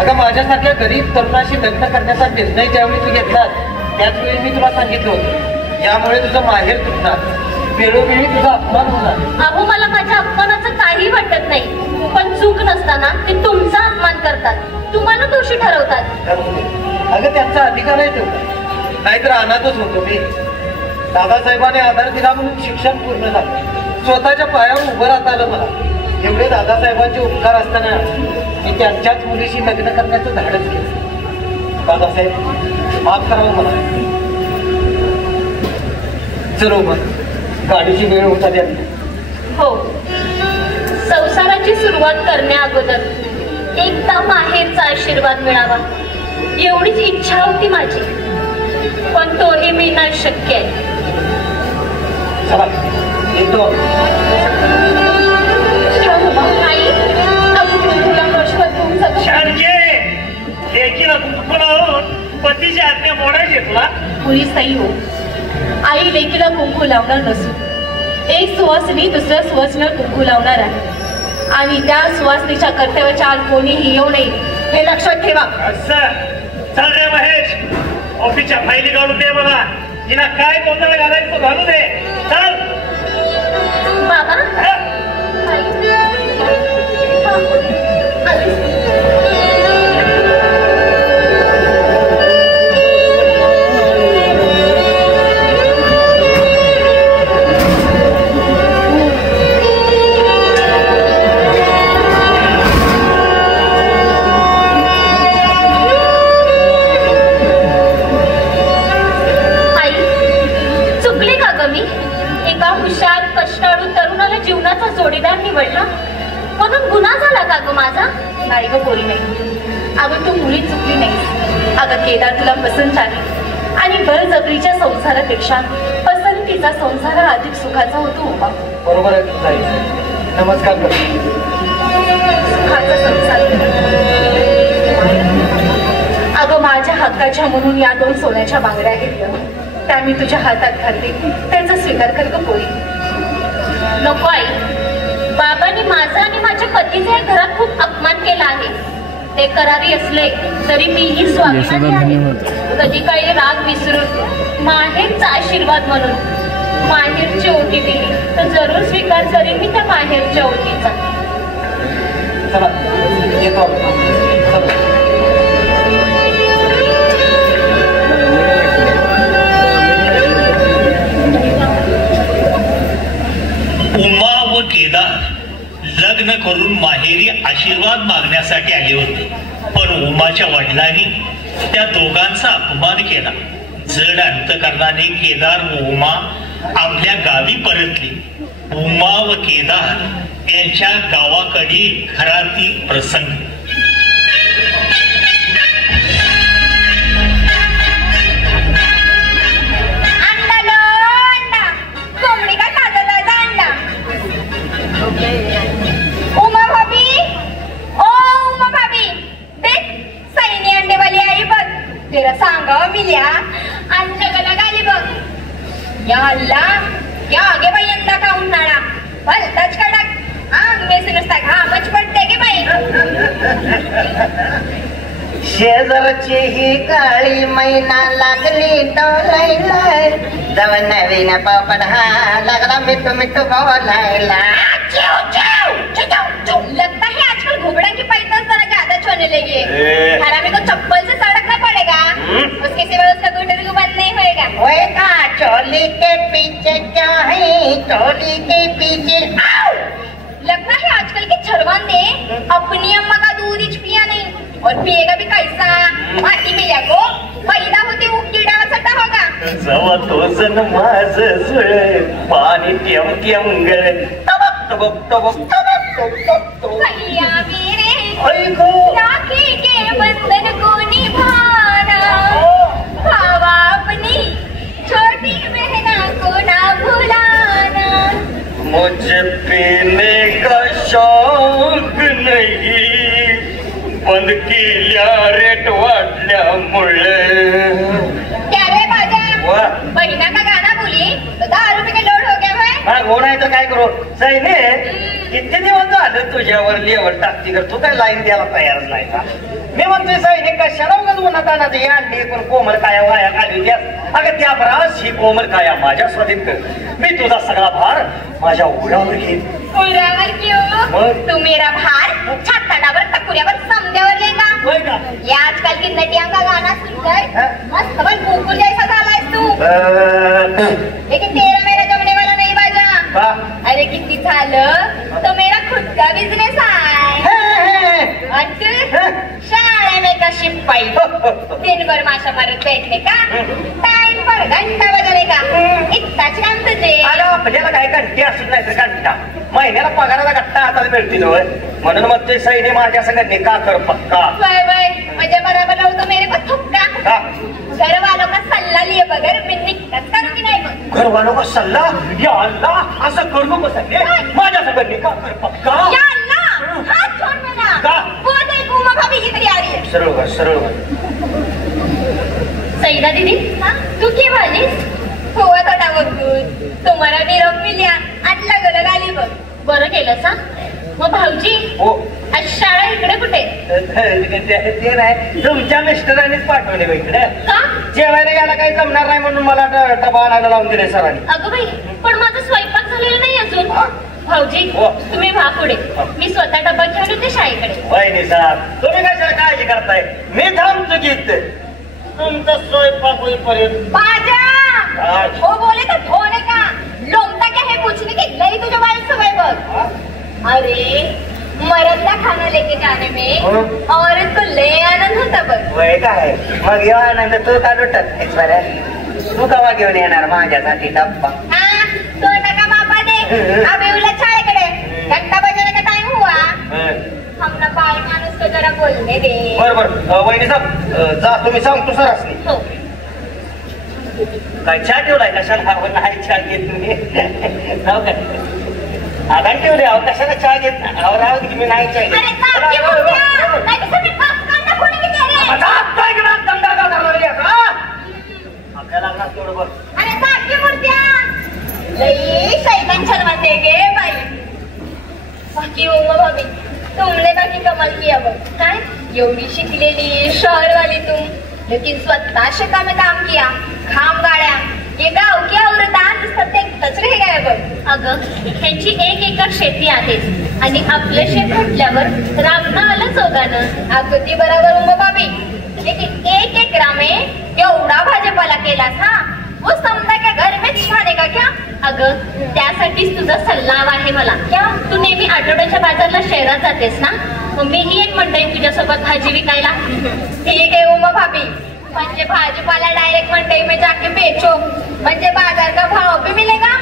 अगं माझ्यासारख्या गरीब तरुणाशी लग्न करण्याचा निर्णय ज्यावेळी तू घेतलास त्याच वेळी मी तुला सांगितलं होतं यामुळे तुझं माहेर तुटणार, वेळोवेळी तुझा अपमान होणार. अहो मला माझ्या अपमानाचं काही वाटत नाही. पण चूक नसताना ते तुमचा अपमान करतात, तुम्हाला दोषी ठरवतात. अगं त्यांचा अधिकार आहे तेवढा. नाहीतर अनाथच होतो मी. दादासाहेबांने आधार दिला म्हणून शिक्षण पूर्ण झालं. स्वतःच्या पायावर उभं राहता आलं मला. एवढे दादासाहेबांचे उपकार असताना मी त्यांच्याच मुलीशी लग्न करण्याचं धाडस केलं. दादासाहेब माफ करावं मला. चलो मग गाडीची वेळ होता द्या. हो संसाराची सुरुवात करण्या अगोदर एकदा माहेरचा आशीर्वाद मिळावा एवढीच इच्छा होती माझी. पण तोही मिळणं शक्य आहे. चला येतो. पतीची आज्ञा मोडायची तुला. पुरी सई हो. आई लेकीला कुंकू लावणार नसून एक सुवासिनी दुसऱ्या सुवासिनीला कुंकू लावणार आहे. आणि त्या सुवासिनीच्या कर्तव्याच्या आड कोणीही येऊ नये हे लक्षात ठेवा. चल रे महेश, ऑफिसच्या फायली काढून दे मला. तिला काय गोंधळ घालायचं तो घालू दे. चल बाबा. जीवनाचा जोडीदार निवडला म्हणून गुन्हा झाला का ग माझा? नाही ग पोरी नाही. अगं तू मुली चुकली नाही. अगं केदार तुला पसंत आहे आणि बळजबरीच्या संसारापेक्षा पसंतीचा संसार अधिक सुखाचा होतो. उभा बरोबर आहे. नमस्कार करतो. सुखाचा संसार. अगं माझ्या हक्काच्या म्हणून या 2 सोन्याच्या बांगड्या घेतल्या त्या मी तुझ्या हातात घालते. त्यांचा स्वीकार कर ग पोरी. नको आई. बाबांनी माझा आणि माझ्या पतीचा या घरात खूप अपमान केला आहे. ते करारी असले तरी मीही स्वाभिमानी आहे. कधी काही राग विसरून माहेरचा आशीर्वाद म्हणून माहेरची ओटी दिली तर जरूर स्वीकार करेन मी त्या माहेरच्या ओटीचा. चला येतो. उमा व केदार लग्न करून माहेरी आशीर्वाद मागण्यासाठी आले होते. पण उमाच्या वडिलांनी त्या दोघांचा अपमान केला. जड अंतकरणाने केदार व उमा आपल्या गावी परतली. उमा व केदार यांच्या गावाकडील घरातील प्रसंग. कोंबडी का कलरची ही काळी मैना लागली डोलायला जव नवीन पापड हा लागला मिठू मिठू बोलायला लगता है आजकल घुबड़ा की पैंतन जरा ज्यादा छोड़ने लगी है। हरामी को चप्पल से सड़कना पड़ेगा, उसके सिवा उसका गुटरू बंद नहीं होएगा। ओए का चोली के पीछे क्या है, चोली के पीछे लगता है आजकल के छरवांदे अपनी अम्मा का दूध ही पिया नहीं और पिएगा भी कैसा। माटी में को पैदा होते वो कीड़ा सट्टा होगा। जवा तो जन माझ सुळे पाणी टेम टेम गळे तबक तबक तबक तबक भैया मेरे राखी के बंधन को निभाना, भावा अपनी छोटी बहना को ना भुलाना। मुझे पीने का शौक नहीं, बंद किल्या रेट वाढल्यामुळे। क्या रे बाजा, बहिना का गाना बोली तो 10 रुपये के लोड हो गया है। हो नाही तर काय करू सैने, किती दिवस झालं तुझ्यावर लेवल टाकती कर, तू काय लाईन द्यायला तयारच नाही का? मी म्हणतोय सैने कशाला उगाच उन्हात आणत ही अंडी पण कोमल काया वाया घालवी द्या. अगं त्या बराच ही कोमल काया माझ्या स्वाधीन कर, मी तुझा सगळा भार माझ्या उघड्यावर घेईन. उघड्यावर क्यों? तू मेरा भार छाताडावर टकुऱ्यावर समद्यावर लेगा. ये आजकल की नटिया का गाना सुनकर मस्त बन गोकुल जैसा झालायस तू. लेकिन तेरा मेरा जमने वाला नहीं बाजा. अरे किती झालं तो मेरा खुद का बिजनेस आहे. और तू शाळे में का शिपाई, दिन भर माशा मारत बैठने का, टाइम पर घंटा बजने का, इतकाच काम तुझे. आपल्याला काय घंटे असत नाही तर घंटा, महिन्याला पगाराला घट्टा हाताला मिळतील. म्हणून मग ते सैने माझ्या संग निकाह कर पक्का. वय वय म्हणजे बराबर लावतो मेरे को थुक्का. घर वालों का सल्ला लिए बगैर मैं निकाह करूँ की नहीं? घर वालों का सल्ला? या अल्लाह, असं करू नको सगळे, माझ्या संग निकाह कर पक्का. या अल्लाह, हात छोड़ मेरा. वो देख उमा भाभी की तरी आ रही है. सरळ कर, सरळ कर. सईदा दीदी, तू के वालीस? हो आता बघून तुम्हाला निरोप मिल्या आटला गलग आली बघ. बरं केलं सा. मग भाऊजी आज शाळा इकडे कुठे? ते नाही, तुमच्या मिस्टरांनीच पाठवले इकडे. का? जेवायला यायला काही जमणार नाही म्हणून मला डबा आणायला लावून दिले सरांनी. अगं बाई, पण माझा स्वयंपाक झालेला नाही अजून. भाऊजी तुम्ही व्हा पुढे, मी स्वतः डबा घेऊन येते शाळेकडे. वहिनी साहेब, तुम्ही कशाला काळजी करताय, मी थांबतो गीत तुमचा स्वयंपाक होईपर्यंत. बाजा हो बोले तो धोने का लोमता क्या है पूछने की लई तुझे बाल सवय बघ. अरे मर्द का खाना लेके जाने में औरत को ले आनंद होता बघ. वय काय मग येऊ आनंद तू का लुटत नाहीस बरं? तू कवा घेऊन येणार माझ्यासाठी डब्बा? तो नका बापा दे. अभी उलट शाळेकडे घंटा बजाने का टाइम हुआ. हम ना बाल माणूस को जरा बोलने दे. बरोबर वहिनी साहेब, जा तुम्ही सांगतो सरास नाही. हो काय चहा ठेवलाय? कशाला हवं नाही चहा घेत तुम्ही? जाऊ काय आधार ठेवले अहो, कशाला चहा घेत नाही? अहो राहू दे, मी नाही चहा घेत. आपल्याला लागणार तेवढं बघ. अरे सारखी मूर्त्या लई शैतान छलवाते गे बाई. बाकी उमा भाभी तुमने बाकी कमाल किया बघ. काय एवढी शिकलेली शहर वाली तुम, लेकिन स्वतः शेता में काम किया, खाम गाड्या, ये गाव की औरतान सत्य रह गया बघ. अगं ह्यांची 1 एकर शेती आहे आणि आपलं शेत म्हटल्यावर राबणं आलं चौघानं. अगदी बरोबर उमा भाभी, लेकिन 1 एकरा में एवढा भाजीपाला केलास हा, वो समजा क्या घर में खाने का क्या? अगं त्यासाठीच तुझा सल्ला हवा आहे मला. क्या तू नेहमी आठवड्याच्या बाजारला शहरात जातेस ना, मग मीही एक म्हणते तुझ्यासोबत भाजी विकायला. ठीक आहे उमा भाभी, म्हणजे भाजीपाला डायरेक्ट मंडई में जाके बेचो, म्हणजे बाजार का भाव भी मिलेगा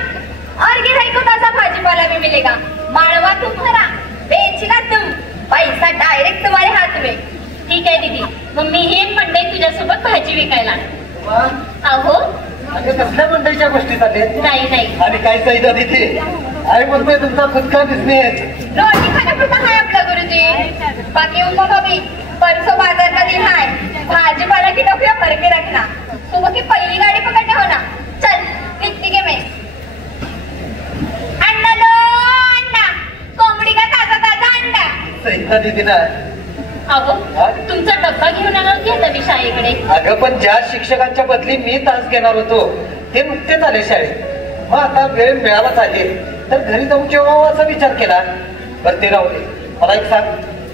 और गिराई को ताजा भाजीपाला भी मिलेगा. माळवा तुम भरा, बेचना तुम, पैसा डायरेक्ट तुम्हारे हाथ में. ठीक आहे दीदी, मग मीही एक म्हणते तुझ्यासोबत भाजी विकायला. अहो कसल्या मंडळीच्या गोष्टी चालल्या? नाही नाही, आणि काय सैदा तिथे आहे म्हणतोय तुमचा खुदका बिझनेस. रोटी खाण्यापुरता आहे आपला गुरुजी. बाकी उमा भाभी परसों बाजार का दिन है, भाजीपाला की टोकरियां भर के रखना. सुबह की पहली गाड़ी पकड़ने होना. चल निकती के मैं. अंडा लो अंडा, कोंबडी का ताजा ताजा अंडा. सैदा दीदी ना अहो तुमचा डब्बा घेऊन आला होती आता मी शाळेकडे. अगं पण ज्या शिक्षकांच्या बदली मी तास घेणार होतो ते नुकतेच आले शाळेत. मग आता वेळ मिळालाच आहे तर घरी जाऊन जेव्हा असा विचार केला. बरं ते राहू दे, मला एक सांग,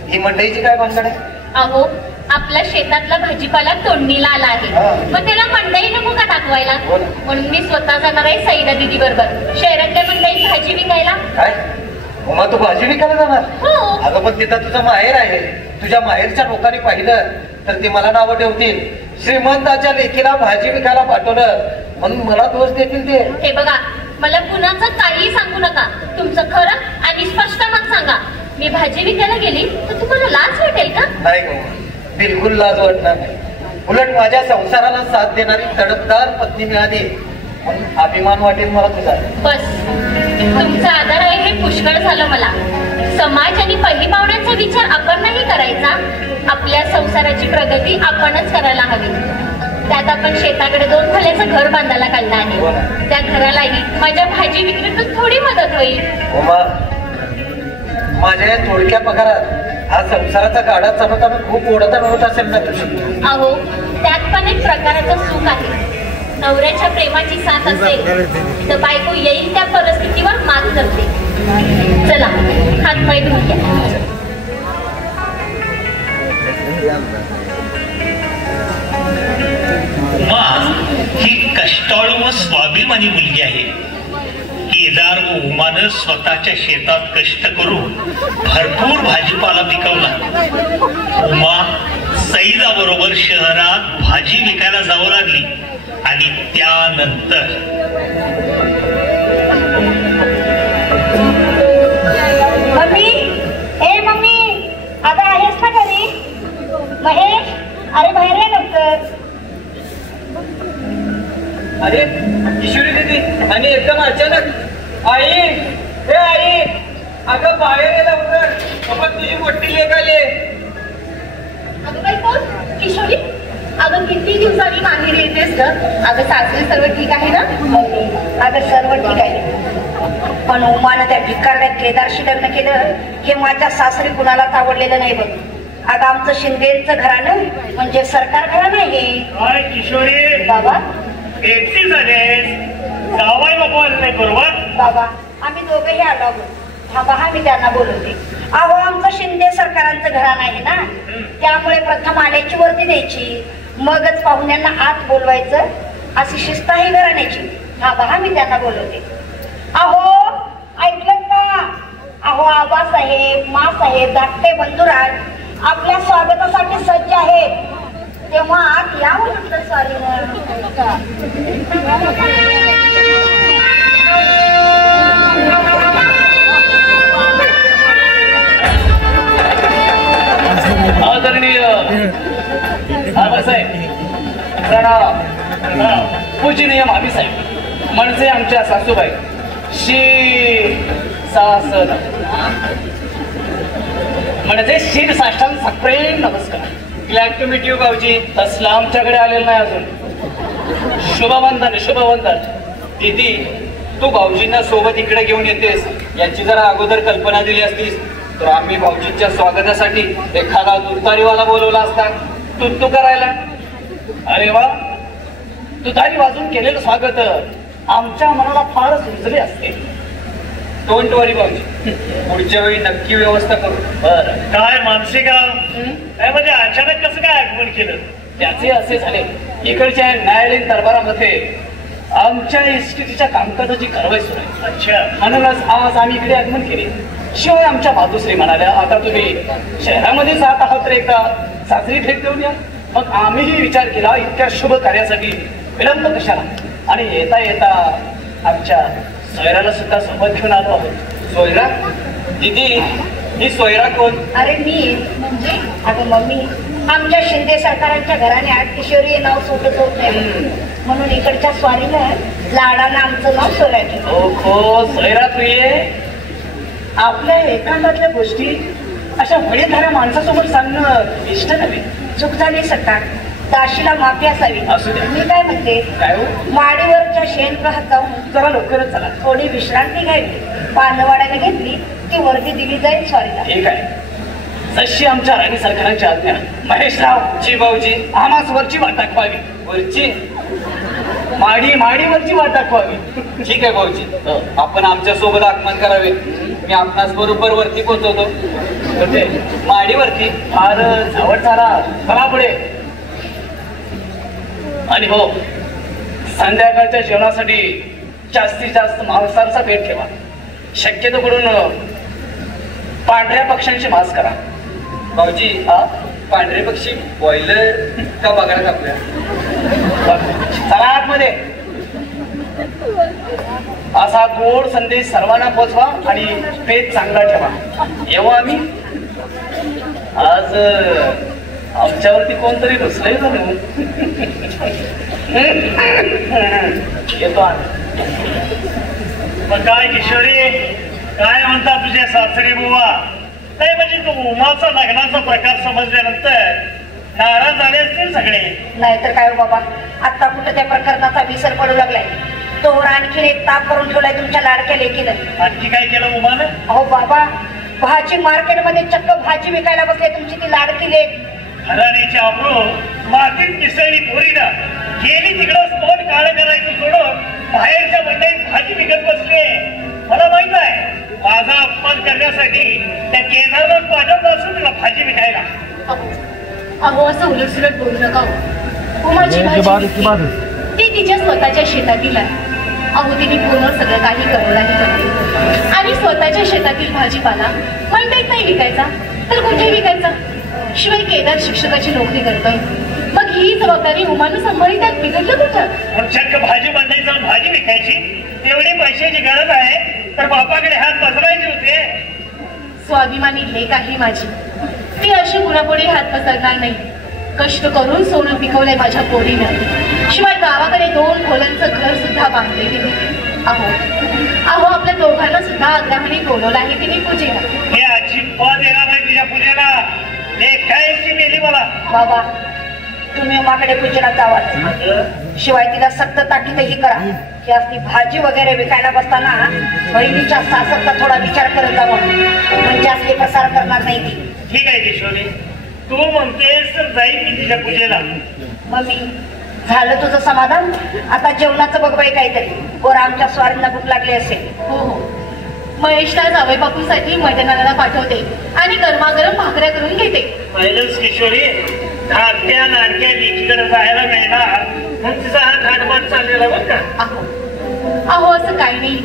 ही मंडईची काय भानगड आहे? अहो आपल्या शेतातला भाजीपाला तोडणीला आला आहे, मग त्याला मंडई नको का दाखवायला? म्हणून मी स्वतः जाणार आहे सईदा दीदी बरोबर शहरातल्या मंडईत भाजी विकायला. काय मग तू भाजी विकायला जाणार? हो. अगं पण तिथं तुझं माहेर आहे. तुझ्या माहेरच्या लोकांनी पाहिलं तर ते मला नावं ठेवतील. श्रीमंताच्या लेकीला भाजी विकायला पाठवलं म्हणून मला दोष देतील ते. हे बघा, मला कुणाचं काहीही सांगू नका. तुमचं खरं आणि स्पष्ट मत सांगा. मी भाजी विकायला गेली तर तुम्हाला लाज वाटेल का? नाही गो, बिलकुल लाज वाटणार नाही. उलट माझ्या संसाराला साथ देणारी तडफदार पत्नी मिळाली म्हणून अभिमान वाटेल मला तुझा. बस, तुमचा आदर आहे हे पुष्कळ झालं मला. समाज आणि पहिली पाहुण्यांचा विचार आपण नाही करायचा. आपल्या संसाराची प्रगती आपणच करायला हवी. त्यात आपण शेताकडे 2 खोल्याचं घर बांधायला काढलं आहे. त्या घरालाही माझ्या भाजी विक्रीतून थोडी मदत होईल. माझ्या या थोडक्या पगारात हा संसाराचा गाडा चालवताना खूप ओढताना होत असेल ना तुझी? अहो त्यात पण एक प्रकारचं सुख आहे. नवऱ्याच्या प्रेमाची साथ असेल तर बायको येईल त्या परिस्थितीवर मात करते. चला हात पाय धुवून घ्या. उमा ही कष्टाळू व स्वाभिमानी मुलगी आहे. केदार व उमानं स्वतःच्या शेतात कष्ट करून भरपूर भाजीपाला पिकवला. उमा सईदा बरोबर शहरात भाजी विकायला जावं लागली आणि त्यानंतर मम्मी, ए मम्मी, आता आहेस ना घरी? महेश, अरे बाहेर आहे लवकर. अरे किशोरी दीदी, आणि एकदम अचानक आई, हे आई, अगं बाहेर ये लवकर, बाबा तुझी मोठी लेक आली. अगं बाई कोण? किशोरी? अगं किती दिवसांनी माहेर येतेस ग? अगं सासरी सर्व ठीक आहे ना? अगं सर्व ठीक आहे, पण उमानं त्या भिकारड्या केदारशी लग्न केलं हे माझ्या सासरी कुणालाच आवडलेलं नाही बघ. अगं आमचं शिंदेचं घराणं म्हणजे सरकार घराणं आहे. काय किशोरी बाबा एकटी झालेस? जावाई बाबा आले नाही बरोबर? बाबा आम्ही दोघेही आलो आहोत. थांबा हा मी त्यांना बोलवते. अहो आमचं शिंदे सरकारांचं घराणं आहे ना, त्यामुळे प्रथम आल्याची वर्दी द्यायची, मगच पाहुण्यांना आत बोलवायचं, अशी शिस्त आहे घराण्याची. थांबा हा मी त्यांना बोलवते. अहो ऐकलं का? अहो आबासाहेब, मासाहेब, धाकटे बंधुराज आपल्या स्वागतासाठी सज्ज आहेत. तेव्हा आत यावं म्हटलं स्वारीनं. आदरणीय आबासाहेब, प्रणाम. पूजनीय मामीसाहेब, म्हणजे आमच्या सासूबाई सासन म्हणजे शीर साष्टांग सप्रेम नमस्कार. ग्लॅड टू मीट यू भाऊजी. तसला आमच्याकडे आलेलं नाही अजून. शुभवंदन शुभवंदन. दीदी तू भाऊजींना सोबत इकडे घेऊन येतेस याची जरा अगोदर कल्पना दिली असतीस तर आम्ही भाऊजींच्या स्वागतासाठी एखादा तुतारीवाला बोलवला असता तू करायला. अरे वा, तुतारी वाजून केलेलं स्वागत आमच्या मनाला फारच रुजले असते. डोंट वरी भाऊजी, पुढच्या वेळी नक्की व्यवस्था करू. बरं. काय मानसिकराव, काय म्हणजे अचानक कसं काय आगमन केलं? त्याचे असे झाले, इकडच्या न्यायालयीन दरबारामध्ये आमच्या इस्टेटीच्या कामकाजाची कारवाई सुरू आहे. अच्छा, म्हणूनच आज आम्ही इकडे आगमन केले. शिवाय आमच्या मातोश्री म्हणाल्या आता तुम्ही शहरामध्ये जात आहात तर एकदा सासरी भेट देऊन या. मग आम्हीही विचार केला इतक्या शुभ कार्यासाठी विलंब कशाला, आणि येता येता आमच्या सोयराला सुद्धा सोबत घेऊन आलो आहोत. सोयरा? दीदी ही सोयरा कोण? अरे मी म्हणजे अगं मम्मी, आमच्या शिंदे सरकारांच्या घराने आठ किशोरी नाव सोडत होत नाही म्हणून इकडच्या स्वारीनं लाडानं आमचं नाव सोयराचं. हो सोयरा प्रिये, आपल्या एकांतातल्या गोष्टी अशा वडीलधाऱ्या माणसासोबत सांगणं इष्ट नव्हे. चूक झाली सरकार, दाशीला माफी असावी. असू द्या. मी काय म्हणते, काय हो? माडीवरच्या शेणगृहात जाऊन जरा लवकरच चला. थोडी विश्रांती घ्यावी. पानवाड्याने घेतली की वर्दी दिली जाईल स्वारीला. ठीक आहे, जशी आमच्या राणी सरकारांची आज्ञा. महेशराव जी भाऊजी आम्हास वरची वाट दाखवावी. वरची माडीवरची वाट दाखवावी. ठीक आहे भाऊजी, आपण आमच्या सोबत आगमन करावे. मी आपणास बरोबर वरती पोहोचवतो. म्हणजे माडीवरती फार जवळ चला पुढे. आणि हो, संध्याकाळच्या जेवणासाठी जास्तीत जास्त मांसाचा बेत ठेवा. शक्यतो करून पांढऱ्या पक्ष्यांची मांस करा. भाऊजी पांढरे पक्षी बॉयलर का बघायला टाकूया. चला आतमध्ये. असा गोड संदेश सर्वांना पोचवा आणि पेट चांगला ठेवा. येऊ आम्ही. आज आमच्यावरती कोणतरी रुसलंय म्हणून येतो आम्ही. मग काय किशोरी, काय म्हणता तुझ्या सासरी बुवा? नाही म्हणजे तू उमाचा लग्नाचा प्रकार समजल्यानंतर नाराज झाले असतील सगळे. नाहीतर काय बाबा, आता कुठं त्या प्रकरणाचा विसर पडू लागलाय. तोवर आणखीन एक ताप करून ठेवलाय तुमच्या लाडक्या लेकीनं. आणखी काय केलं उमानं? अहो बाबा, भाजी मार्केटमध्ये चक्क भाजी विकायला बसले तुमची ती लाडकी लेक. घराण्याची आबरू मातीत मिसळली पोरीनं गेली तिकडं तोंड काळं करायचं सोडून बाहेरच्या मंडईत भाजी विकत बसले. मला माहित आहे माझा अपमान करण्यासाठी त्या केदारनाथ पाठवत असून तुला भाजी विकायला. अहो असं उलटसुलट बोलू नका. उमाची भाजी ती तिच्या स्वतःच्या शेतातील आहे. अहो तिने पूर्ण सगळं काही करोडाही करते आणि स्वतःच्या शेतातील भाजीपाला मंडईत नाही विकायचा तर कुठे विकायचा. शिवाय केदार शिक्षकाची नोकरी करतोय. मग ही जबाबदारी उमानं सांभाळी त्यात बिघडलं कुठं? चक्क भाजी मंडईत जाऊन भाजी विकायची तेवढी पैशाची गरज आहे तर बापाकडे हात पसरायचे होते. स्वाभिमानी लेक आहे माझी. ती अशी पुढापुढे हात पसरणार नाही. कष्ट करून सोनं पिकवलंय माझ्या पोरीनं. शिवाय गावाकडे 2 खोल्यांचं घर सुद्धा बांधले तिने. अहो आपल्या दोघांना सुद्धा आग्रहाने बोलवलं आहे तिने पूजेला. हे अजिबात येणार नाही तुझ्या पूजेला. लेखायची मेली मला. बाबा तुम्ही उमाकडे पूजेला जावा. शिवाय तिला सक्त ताकीदही करा की असली भाजी वगैरे विकायला बसताना बहिणीच्या सासरचा थोडा विचार करत जावा. म्हणजे असले प्रसार करणार नाही ती. ठीक आहे किशोरी, तू म्हणतेस तर जाईल मी तिच्या पूजेला. मम्मी झालं तुझं समाधान? आता जेवणाचं बघ बाई काहीतरी. वर आमच्या स्वारींना भूक लागली असेल. हो महेशला जावई बापूसाठी मैदानाला पाठवते आणि गरमागरम भाकऱ्या करून घेते. पहिलंच किशोरी, धाकट्या नाडक्या लेकीकडे जायला मिळणार मग तिचा हा घाटबाट चाललेला बरं का. अहो असं काही नाही.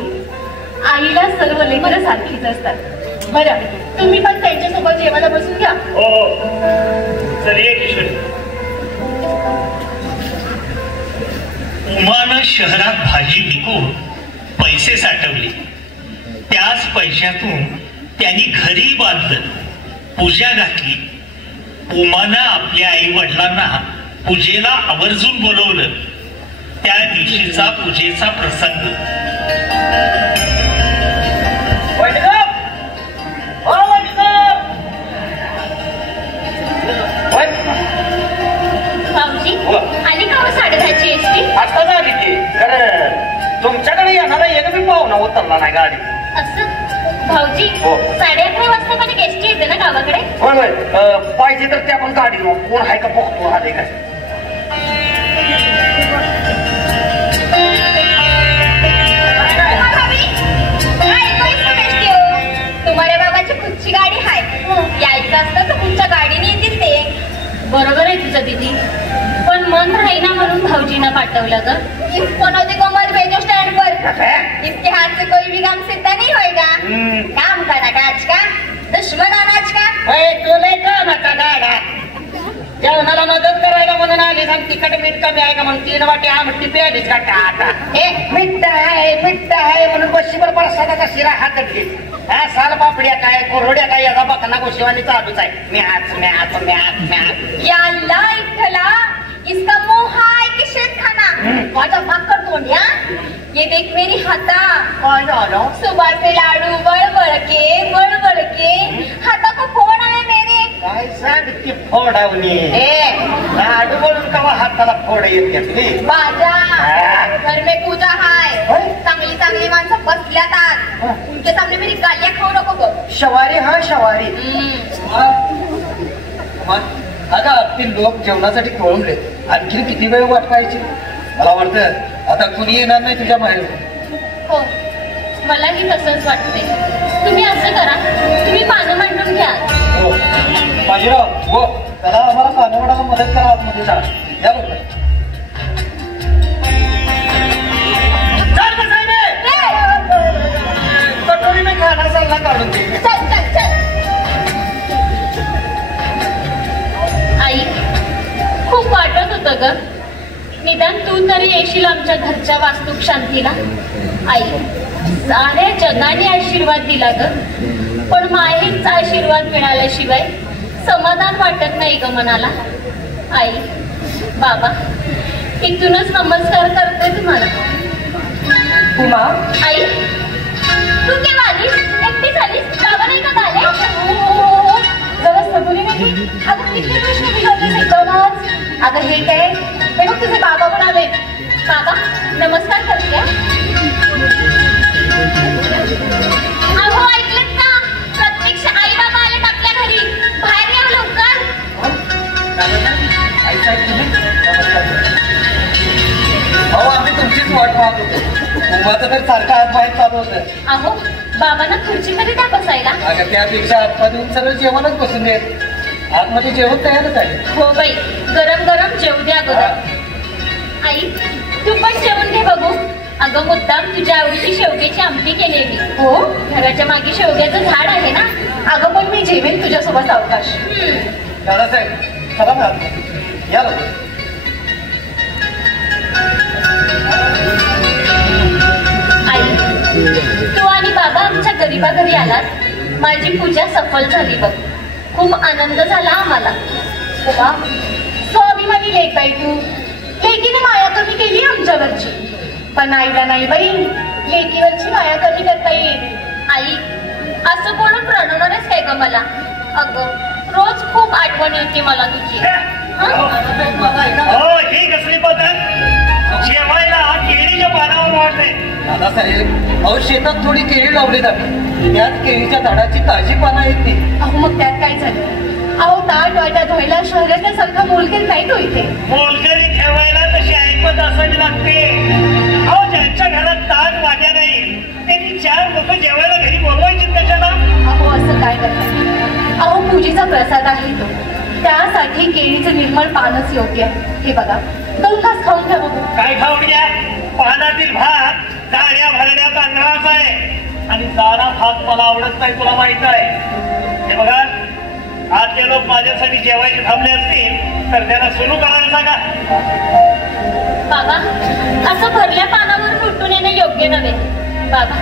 आईला सर्व लेकरं सारखीच असतात. बरं तुम्ही पण त्यांच्यासोबत जेवायला बसून घ्या. हो चल ये किशोरी. उमानं शहरात भाजी विकून पैसे साठवले. त्याच पैशातून त्यांनी घरी बांधलं, पूजा घातली. उमानं आपल्या आई वडिलांना पूजेला आवर्जून बोलवलं. त्या दिवशीचा पूजेचा प्रसंग. आली का हो 10:30ची एसटी? आता झाली की. तुमच्याकडे येणारा एक बी पाहुणा उतरला नाही गाडी. असं भाऊजी 11:30 वाजता पण एक एसटी येते ना गावाकडे? होय होय, पाहिजे तर ते आपण गाडी घेऊ. कोण आहे का बघतो आले काय. तुम्हाला बाबाची कुठची गाडी आहे? यायचं असतं तर तुमच्या गाडीने येतील ते. बरोबर आहे तुझं दीदी, पण मन राहीना म्हणून भाऊजीनं पाठवलं ग. कोणते कोमल भेजो स्टँड पर. इसके हाथ से कोई भी काम सीधा नहीं होएगा. काम करा काज का दुश्मन अनाज का. तुला कामाचा गाडा. जेवणाला मदत करायला म्हणून आली सांग. तिखट मीठ कमी आहे का म्हणून 3 वाटी आमटी प्यालीच का आता. मिठ्ठ आहे म्हणून बशीवर प्रसादाचा शिरा हातात घे. हा साल पापड्या काय कोरड्या काय याचा बकना गोशिवानी चालूच आहे. या अल्लाह इठला, इसका मुंह है कि शेत खाना. माझा भाकर तोंड्या. ये देख मेरी हाथा. सुबह से लाडू बड़बड़ के हाथा को फोड़ है मेरे. काय सांग ती फोडावली. लाडू बोलून कवा हाताला फोड येत घेतली. बाजा घर में पूजा है. चांगली माणसं बसल्यात. उनके सामने मेरी गालियां खाऊ नको. शवारी. अगं आतील लोक जेवणासाठी कोळंबले. आणखी किती वेळ वाट पाहायची? मला वाटतं आता कुणी येणार नाही तुझ्या बाहेर. हो, मलाही तसंच वाटते. तुम्ही असं करा, तुम्ही पानं मांडून घ्या. हो बाजीराव, हो त्याला आम्हाला पानं वाढायला मदत करा. आतमध्ये जा. या बघ. कटोरीने खाना चालला काढून दे. आई, खूप वाटत होतं ग, निदान तू तरी येशील आमच्या घरच्या वास्तूक शांतीला. आई, साऱ्या जगाने आशीर्वाद दिला ग, पण माहेरचा आशीर्वाद मिळाल्याशिवाय समाधान वाटत नाही ग मनाला. आई, बाबा, इथूनच नमस्कार करते तुम्हाला. उमा, आई, तू केव्हा आलीस? एकटीच आलीस? बाबा नाही का आले? जरा सबुरी नाही. अगं किती प्रश्न विचारले शिकवलाच. अगं हे काय, हे बघ तुझे बाबा पण आले. बाबा, नमस्कार करते. अहो, ऐकलत का? प्रत्यक्ष आई बाबा आलेत आपल्या घरी. बाहेर या लवकर. आई साहेब तुम्ही अहो आम्ही तुमचीच वाट पाहत होतो. उमाचं तर सारखं हात बाहेर चालू होतं. अहो, बाबांना खुर्ची तरी त्या बसायला. अगं त्यापेक्षा आतमध्ये येऊन सरळ जेवणच बसून देत. आतमध्ये जेवण तयारच आहे. हो बाई, गरम गरम जेवू द्या अगोदर. आई, तू पण जेवण घे बघू. अगं मुद्दाम तुझ्या आवडीची शेवग्याची आमटी केली मी. हो, घराच्या मागे शेवग्याचं झाड आहे ना. अगं पण मी जेवेन तुझ्यासोबत अवकाश. दादासाहेब चला ना या लोक. आई, तू आणि बाबा आमच्या गरीबा घरी आलात. माझी पूजा सफल झाली बघ. खूप आनंद झाला आम्हाला. उमा, स्वाभिमानी लेक बाई तू. लेकीने माया कमी केली आमच्यावरची, पण आईला नाही बाई लेकीवरची माया कमी करता येईल. आई, असं कोण प्रणवणारच काय ग मला? अगं, रोज खूप आठवण येते मला तुझी. हो, ही कसली पद्धत? जेवायला केळीच्या पानावर वाढते. दादासाहेब अहो शेतात थोडी केळी लावली जाते. त्यात केळीच्या झाडाची ताजी पानं आहेत ती. अहो मग त्यात काय झालं? अहो ताट वाटा धुवायला शहरातल्यासारखा मोलकरी नाही तो इथे. मोलकरी ठेवायला तशी ऐकत असावी लागते. अहो ज्यांच्या घरात ताट वाट्या नाही त्यांनी 4 लोक जेवायला घरी बोलवायची कशाला? अहो असं काय करतात? अहो पूजेचा प्रसाद आहे तो, त्यासाठी केळीचं निर्मळ पानच योग्य आहे. हे बघा, 2 घास खाऊन घ्या बघू. काय खाऊन घ्या? पानातील भात जाड्या भरड्या तांदळाचा आहे आणि जाडा भात मला आवडत नाही, तुला माहित आहे. हे बघा, आज ते लोक माझ्यासाठी जेवायचे थांबले असतील तर त्यांना सुरू करायला सांगा. बाबा, असं भरल्या पानावर उठून येणं योग्य नव्हे. बाबा,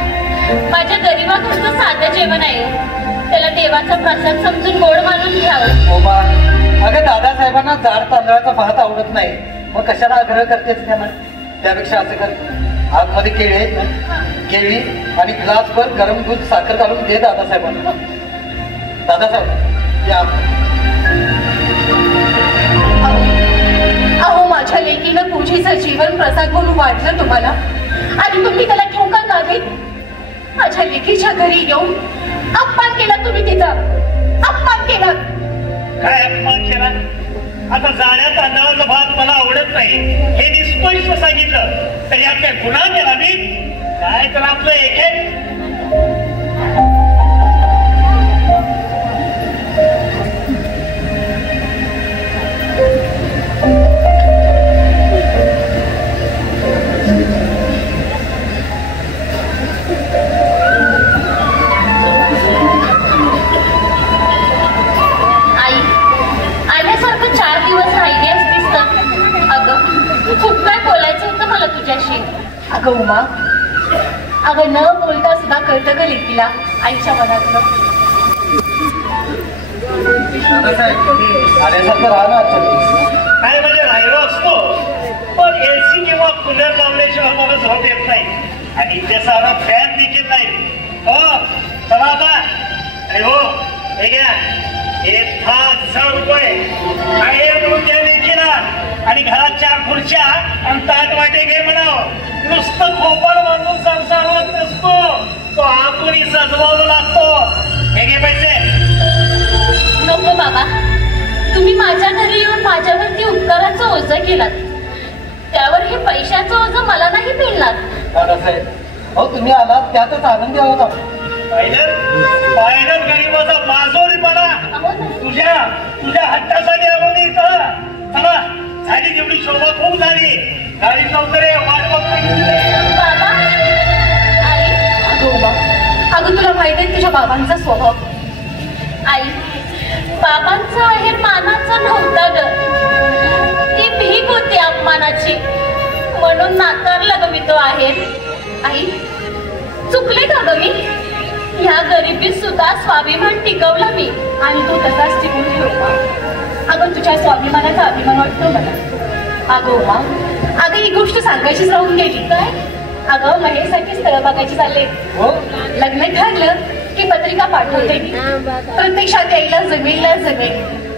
माझ्या गरीबाकडचं साधं जेवण आहे. त्याला देवाचा प्रसाद समजून गोड मानून घ्यावं. ओबा, अगं दादासाहेबांना जाड तांदळाचा भात आवडत नाही, मग कशाला आग्रह करतेस त्यांना? त्यापेक्षा असं कर, आतमध्ये केळी आहेत ना, केळी आणि ग्लासभर गरम दूध साखर घालून दे दादासाहेबांना. दादासाहेब या. अहो माझ्या लेकीनं पूजेचं जीवन प्रसाद म्हणून वाटलं तुम्हाला आणि तुम्ही त्याला ठोकर लावली. माझ्या लेकीच्या घरी येऊन अपमान केला तुम्ही तिचा. अपमान केला. काय अपमान केला? आता जाड्या तांदळाचा भात मला आवडत नाही हे मी स्पष्ट सांगितलं, तर यात काय गुन्हा केला मी? काय तर आपलं एक अगं उमा, अगं न बोलता सुद्धा कळतं ग लेकीला आईच्या मनातलं. काय म्हणजे राहिलो असतो, पण एसी किंवा कूलर लावल्याशिवाय मला झोप येत नाही आणि इथे सारा फॅन देखील नाही. हो चला आता. अरे हो, हे घ्या 1,000 रुपये त्या लेकीला आणि घरात 4 खुर्च्या आणि ताट वाटे घे म्हणावं. नुसतं खोपड बांधून संसार होत नसतो, तो आतूनही सजवावा लागतो. हे घे पैसे. नको बाबा, तुम्ही माझ्या घरी येऊन माझ्यावरती उपकाराचं ओझं केलात, त्यावर हे पैशाचं ओझं मला नाही पेलणार. दादासाहेब, हो तुम्ही आलात त्यातच आनंदी आहोत आपण. पाहिलं गरीबाचा माजोरीपणा तुझ्या हट्टासाठी आलो इथं. चला, झाली तेवढी शोभा खूप झाली. गाडी लवकर ये, वाट बघतो. बाबा, आई, अगं तुला माहिती आहे तुझ्या बाबांचा स्वभाव. आई, बाबांचा आहेर मानाचा नव्हता ग, ती भीक होती अपमानाची, म्हणून नाकारला ग मी तो आहेर. आई, चुकले का ग मी? ह्या गरिबीत सुद्धा स्वाभिमान टिकवला मी आणि तो तसाच टिकून ठेवला. अगं तुझ्या स्वाभिमानाचा अभिमान वाटतो मला. अगं उमा, अगं ही गोष्ट सांगायचीच राहून गेली काय? अगं महेशसाठी स्थळ बघायची चालले. लग्न ठरलं की पत्रिका पाठवते मी. प्रत्यक्षात यायला जमेल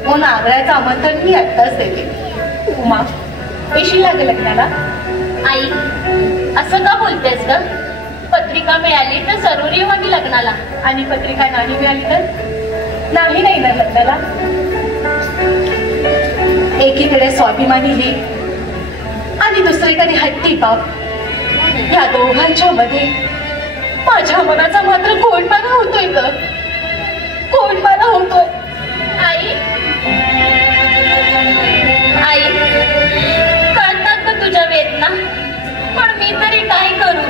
म्हणून आग्र्याचं आमंत्रण मी आत्ताच देते. उमा, येशील ना ग लग्नाला? आई, असं का बोलतेस ग? पत्रिका मिळाली तर जरूर येऊ आम्ही लग्नाला, आणि पत्रिका नाही मिळाली तर नाही ना लग्नाला. एकीकडे स्वाभिमानी ही आणि दुसरीकडे हट्टी बाप, या दोघांच्या मध्ये माझ्या मनाचा मात्र कोंडमारा होतोय ग, कोंडमारा होतोय. आई, आई, कळतात का तुझ्या वेदना? पण मी तरी काय करू?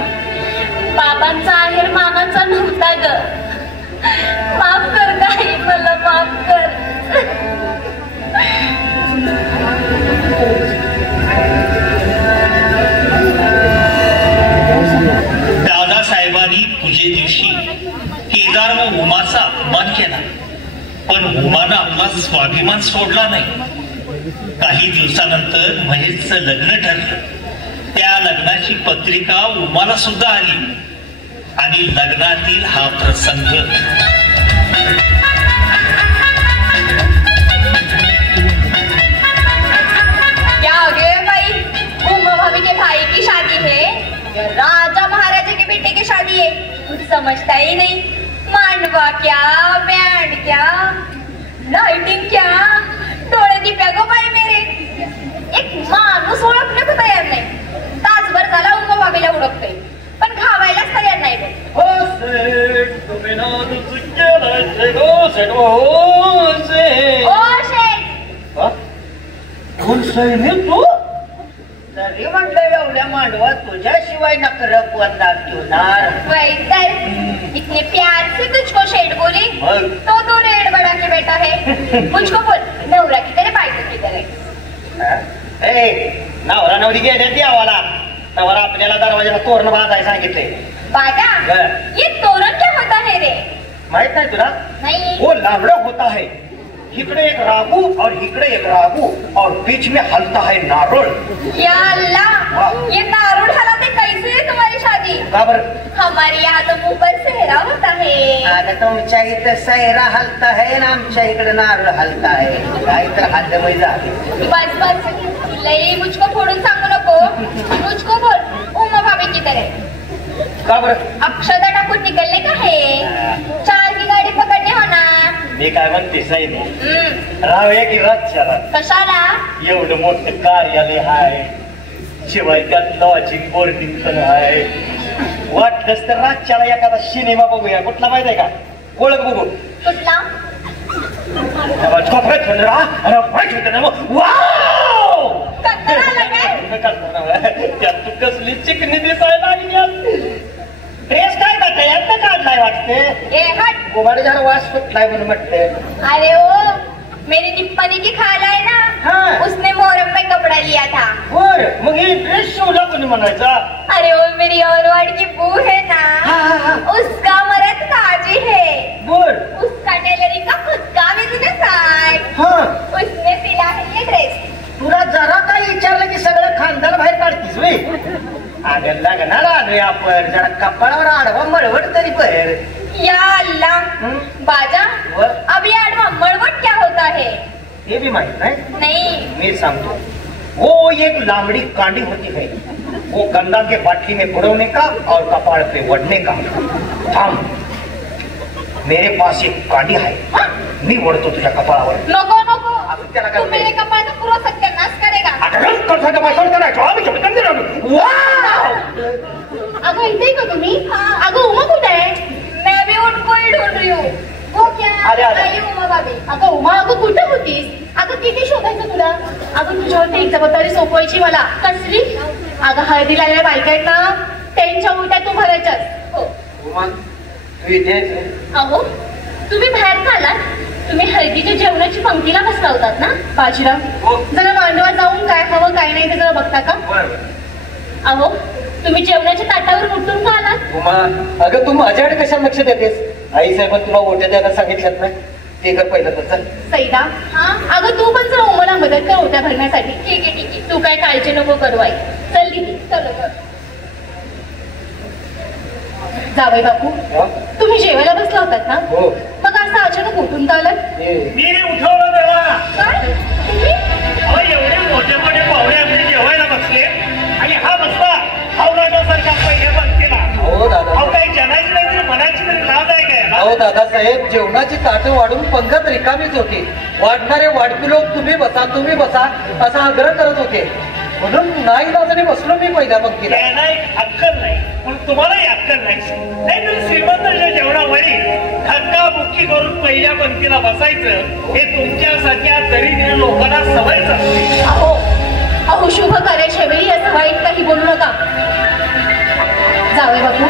बाबांचा आहेर मानाचा नव्हता ग. माफ कर काही, मला माफ कर. दादासाहेबांनी पूजे दिवशी केदार व उमाचा अपमान केला, पण उमानं आपला स्वाभिमान सोडला नाही. काही दिवसानंतर महेशचं लग्न ठरलं. त्या लग्नाची पत्रिका उमाला सुद्धा आली आणि लग्नातील हा प्रसंग. क्या हो गए भाई? उमा भाभी के भाई की शादी है या राजा महाराजा के बेटे की शादी है? कुछ समझता ही नहीं. मांडवा क्या, बैंड क्या, लाइटिंग क्या, डोळे दिप्या गो बाई मेरे. एक माणूस ओळखणे को तयार नाही. तासभर झाला उमा भाभीला ओळखतोय, पण खावायलाच तयार नाही. तू तरी म्हटलं एवढ्या मांडवा तुझ्याशिवाय नकर वंदात ठेवणार. इतने प्यार से तुझको शेठ बोली तो रेड बड़ा के बेटा है. मुझको बोल, नवरा की तरह बायको की तरह. नवरा नवरी गेल्या देवाला, नवरा आपल्याला दरवाजाला तोरण बांधाय सांगितले. बाजा, ये तोरण क्या होता है रे? माहित नाही तुला? नहीं. वो लावड़ा होता है. इकडे एक रागू और इकडे एक रागू और बीच में हलता है नारुल. या अल्लाह, ये नारुल हलाते कैसे है तुम्हारी शादी? बराबर. हमारे यहाँ तो मुंह पर सेहरा होता है. अरे तुमच्या इथे सेहरा हलता है ना आमच्या इकडे नारुल हलता है. काही तर हल्लमय झाले. बस लई मुझको फोडून सांगू नको. मुझको बोल, उमा भाभी की तरह. अक्षता टाकून निकलने का है? 4 की गाडी पकडणे हो ना. मी काय म्हणते साईने, राहूया की रातच्याला. कशाला? एवढं मोठं कार्यालय आहे, शिवाय त्यात लॉजिंग बोर्डिंग पण आहे. वाटलंच तर रातच्याला एखादा सिनेमा बघूया. कुठला माहित आहे का? ओळख बघू. कुठला? त्यात तू कसली चिकनी दिसायला लागली. ड्रेस काय का काढलाय वाटते. गोबाडे जरा वास सुटलाय म्हणून म्हटते. अरे ओ, मेरी निप्पनी की खाला है ना, उसने मोहरम में कपड़ा लिया था. बर, मग ही ड्रेस शिवला कोणी म्हणायचा? अरे ओ, मेरी औरवाड़ की बू है ना, उसका मर्द काजी है. बर, उसका टेलरिंग का खुद का बिजनेस है. उसने सिला है ये ड्रेस. तुला जरा काय विचारलं की सगळं खानदान बाहेर काढतीस वे. अगं लग्नाला आलोय आपण, जरा कपाळावर आडवा मळवट तरी पर. या अल्लाह, बाजा, अभी आडवा मळवट क्या होता है? ये भी माहित नाही. नहीं, मैं सांगतो. वो एक लामड़ी कांडी होती है, वो गंगा के बाटली में बुड़वने का और कपाड़ पे वड़ने का. थांब, मेरे पास एक कांडी है, मी ओढतो तुझ्या कपाळावर. नको नको. असं त्याला तू मेरे कपड़ा का पूरा सत्यानाश करेगा. अगं इथे का तुम्ही? अगं उमा कुठे आहे? मैं भी उनको ही ढूंढ रही हूँ. वो क्या? आई उमा भाभी. अगं उमा, अगं कुठं होतीस? अगं किती शोधायचं तुला? अगं तुझ्यावरती एक जबाबदारी सोपवायची मला. कसली? अगं हळदीला आलेल्या बायका आहेत ना, त्यांच्या उलट्या तू भरायच्यास. हो. तू इथे अहो तुम्ही बाहेर का आलात? तुम्ही हळदीच्या जेवणाची पंक्तीला बसला होतात ना बाजीराव? जरा मांडवात जाऊन काय हवं काय नाही ते जरा बघता का? अहो तुम्ही जेवणाच्या ताटावर उठून का आलात? उमा, अगं तू माझ्याकडे कशाला लक्ष देतेस? आई साहेब तुला ओट्या द्यायला सांगितल्यात ना, ते कर पहिलं तर. चल सईदा, अगं तू पण जरा उमाला मदत कर ओट्या भरण्यासाठी. ठीक आहे ठीक आहे, तू काय काळजी नको करू आई. चल दीदी चल. जावई बापू, तुम्ही जेवायला बसला होतात ना? मग असं अचानक उठून का आलात? मी उठवलं तेव्हा. काय तुम्ही? एवढे मोठे मोठे पाहुणे आपले जेवायला बसले आणि हा बसला हावराजासारखा पहिल्या पंक्तीला. हो दादा. अहो काही जनाची नाही तरी मनाची तरी लाभ आहे काय? अहो दादासाहेब, जेवणाची ताटं वाढून पंगत रिकामीच होती. वाढणारे वाढपी लोक तुम्ही बसा असा आग्रह करत होते, म्हणून नाही बाजूने बसलो मी पहिल्या पंक्तीला. त्यांना एक अक्कल नाही, पण तुम्हालाही अक्कल नाही. नाहीतर श्रीमंताच्या जेवणावरी धक्का बुक्की करून पहिल्या पंक्तीला बसायचं हे तुमच्यासारख्या दरिद्र लोकांना सवयच असते. अहो शुभ कार्याच्या वेळी असं वाईट काही बोलू नका. जावई बापू,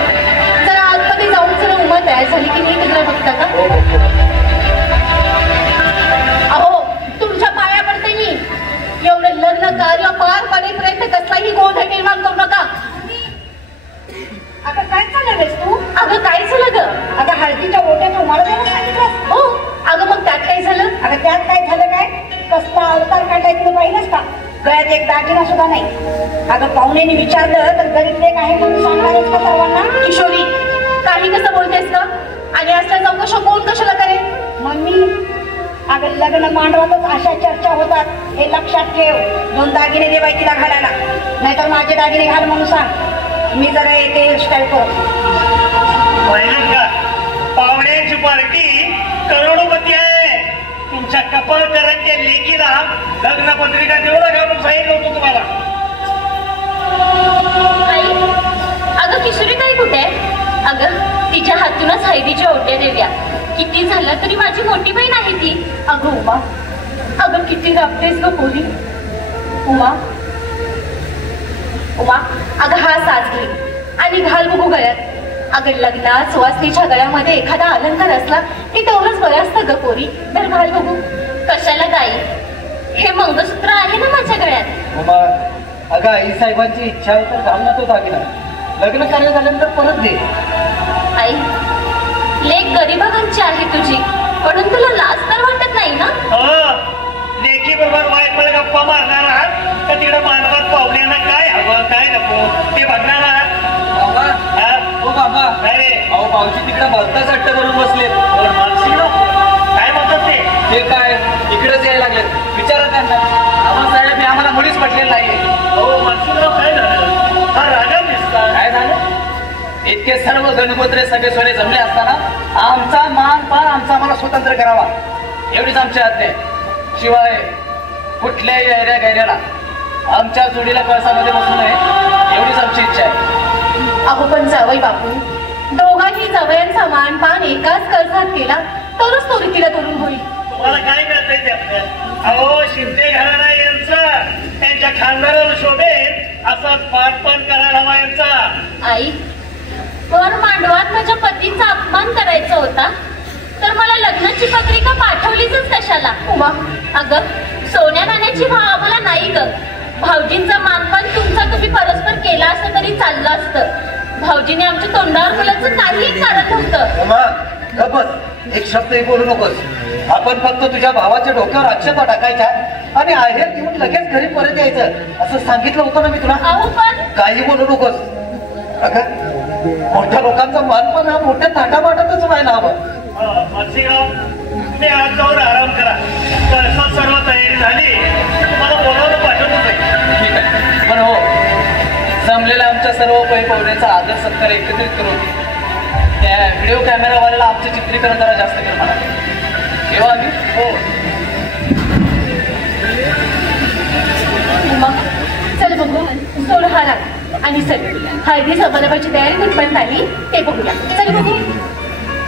जरा आतमध्ये जाऊन जरा उमा तयार झाली की नाही ते जरा बघता का? अहो तुमच्या पाया पडते मी. एवढं लग्न कार्य पार पडेपर्यंत कसलाही गोंधळ निर्माण करू नका. अगं काय चाललं बेस तू? अगं काय झालं ग? अगं हळदीच्या ओट्या तुम्हाला जरा सांगितलं. हो. अगं मग त्यात काय झालं? अगं त्यात काय झालं काय? कसला अवतार काढलाय तुला पाहिलंच का? गळ्यात एक दागिना सुद्धा नाही. अगं पाहुण्याने विचारलं तर गरीब लेक आहे म्हणून सांगणारच का सर्वांना? किशोरी, काही कसं बोलतेस का? आणि असल्या चौकशा कोण कशाला करेल? मम्मी, अगं लग्न मांडवातच अशा चर्चा होतात हे लक्षात ठेव. 2 दागिने दे बाई तिला घालायला, नाहीतर माझे दागिने घाल म्हणून सांग. मी जरा येते हेअरस्टाईल करतो. पाहिलं का? पाहुण्याची पार्टी करोडोपती आहे. तुमच्या कपाळकरांच्या लेकीला लग्नपत्रिका तेवढं घालून सांगितलं होतं तुम्हाला. आई, अगं किशोरी ताई कुठे आहे? अगं तिच्या हातूनच हळदीच्या ओट्या देऊया. किती झालं तरी माझी मोठी बहीण आहे ती. अगं उमा, अगं किती राबतेस ग पोरी. उमा अगं हा साज घे आणि घाल बघू गळ्यात. अगं लग्नात सुवासनीच्या गळ्यामध्ये एखादा अलंकार असला की तेवढंच बरं असतं ग पोरी. तर घाल बघू. कशाला गाई? हे मंगळसूत्र आहे ना माझ्या गळ्यात. उमा, अगं आई साहेबांची इच्छा आहे तर घाल ना तो दागिना. लग्न कार्य झाल्यानंतर परत दे. आई, लेक गरिबांची आहे तुझी, म्हणून तुला लाज तर वाटत नाही ना? लेकी बरोबर बायकोला गप्पा मारणार आहात का तिकडे मानवात पाहुण्यांना काय हवं काय नको ते बघणार आहात? बाबा काय रे? अहो पावशी तिकडे भलता सट्ट करून बसले. काय म्हणतात ते काय इकडेच यायला लागले. विचारा त्यांना. आम्हाला आम्हाला मुळीच पटलेलं नाहीये. हो मानसिकराव, काय झालं? हा राजा दिसता. काय झालं? इतके सर्व गणगोत्रे सगळे सोने जमले असताना आमचा मान पान आमचा आम्हाला स्वतंत्र करावा एवढीच आमची आज्ञा आहे. शिवाय कुठल्याही ऐऱ्या गैऱ्याला आमच्या जोडीला कळसामध्ये बसू नये एवढीच आमची इच्छा आहे. अहो पण जावई बापू, दोघांनी जावयांचा मानपान एकाच कळसात केला तरच तो रीतीला तोडून होईल. तुम्हाला काय कळतंय त्यात? अहो शिंदे घराणा यांचा त्यांच्या खानदाराला शोभेत असाच पाठपान करायला हवा यांचा. आई, वर मांडवात माझ्या पतीचा अपमान करायचा होता तर मला लग्नाची पत्रिका पाठवलीच कशाला? उमा, अगं सोन्या नाण्याची भाव आम्हाला नाही ग. भाऊजींचा मानपान तुमचा तुम्ही परस्पर केला असतं तरी चाललं असतं. भाऊजीने आमच्या तोंडावर बोलायचं काहीही कारण नव्हतं. उमा, गप्पच, एक शब्दही बोलू नकोस. आपण फक्त तुझ्या भावाच्या डोक्यावर आक्षेपा टाकायच्या आणि आहेर घेऊन लगेच घरी परत यायचं असं सांगितलं होतं ना मी तुला. अहो पण काही बोलू नकोस. अगं मोठ्या लोकांचा मानपान हा मोठ्या थाटामाटातच व्हायला हवं. मानसिकराव, तुम्ही आज जाऊन आराम करा. कळसात सर्व तयारी झाली तुम्हाला बोलावलं पाठवतो. ठीक आहे. पण हो, जमलेल्या आमच्या सर्व पाहुण्याचा आदर सत्कार एकत्रित करून त्या व्हिडिओ कॅमेरावाल्याला आमचे चित्रीकरण जरा जास्त कर म्हणा. तेव्हा आम्ही हो बघू सोड हा राग आणि चल हळदी समारंभाची तयारी कुठपर्यंत आली ते बघूया. चल बघू.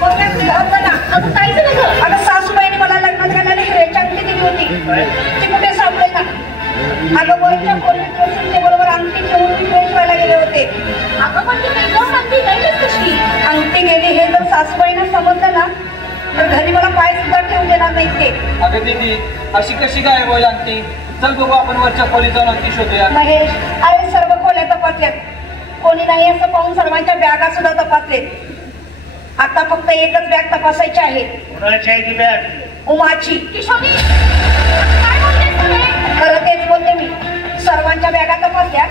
अगं काय झालं ग? अगं सासूबाईने मला लग्नात घालायला हिऱ्याची अंगठी दिली होती, ती कुठे सापडेल ना. अगं वरच्या खोलीत बसून ते बरोबर अंगठी घेऊन फ्रेश व्हायला गेले होते. अगं पण ती जाऊन अंगठी जाईलच कशी? अंगठी गेली हे जर सासूबाईंना समजलं ना तर घरी मला पाय सुद्धा ठेवून देणार नाही ते. अगं दीदी अशी कशी काय बोल आणती? चल बघू आपण वरच्या खोलीत जाऊन अंगठी शोधूया. महेश, अरे सर्व खोल्या तपासल्यात, कोणी नाही असं पाहून सर्वांच्या बॅगा सुद्धा तपासलेत. आता फक्त एकच बॅग तपासायची आहे. कुणाची आहे ती बॅग? उमाची. किशोरी काय बोलतेस तुम्ही? खरं तेच बोलते मी. सर्वांच्या बॅगा तपासल्या,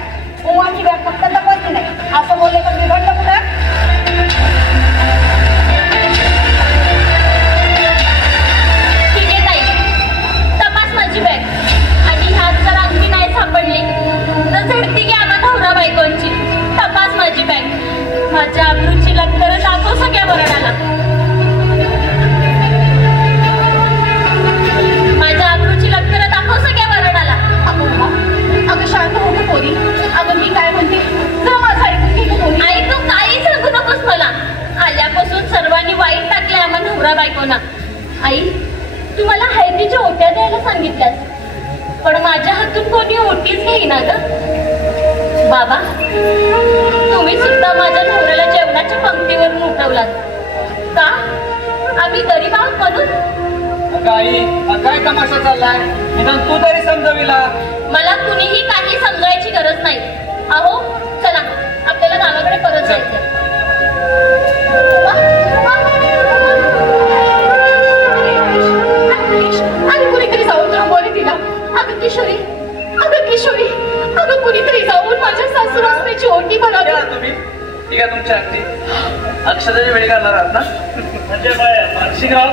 उमाची बॅग फक्त तपासली नाही. असं बोलले तर बिघडलं कुठं? ठीक आहे ताई, तपास माझी बॅग आणि ह्यात जर अंगठी नाही सापडली तर झडती घ्या आम्हा नवरा बायकोंची. तपास माझी बॅग. माझ्या अब्रूची लक्तर दाखव सगळ्या वरडाला. माझ्या अब्रूची लक्तर दाखव सगळ्या वरडाला. अगं शांत हो गं पोरी. अगं मी काय म्हणते जरा माझं ऐकून घे गं पोरी. आई तू काही सांगू नकोस मला. आल्यापासून सर्वांनी वाईट टाकलंय आम्हा नवरा बायकोना. आई तू मला हळदीच्या ओट्या द्यायला सांगितल्यास पण माझ्या हातून कोणी ओटीच घेईना ग. बाबा तुम्ही सुद्धा माझ्या नवऱ्याला जेवणाच्या पंक्तीवरून उठवलात का? आम्ही गरीब आहोत म्हणून? आई काय तमाशा चाललाय? निदान तू तरी समजविला. मला कुणीही काही समजायची गरज नाही. अहो चला आपल्याला गावाकडे परत जायचं. आणि कुणीतरी जाऊन थांबवले तिला. अगं किशोरी, अगं किशोरी, अगं कुणीतरी जाऊन माझ्या सासू रस्त्याची ओटी भरावी. तुम्ही ठीक आहे तुमच्या अगदी अक्षताची वेळ घालणार आहात ना? म्हणजे मानसिकराव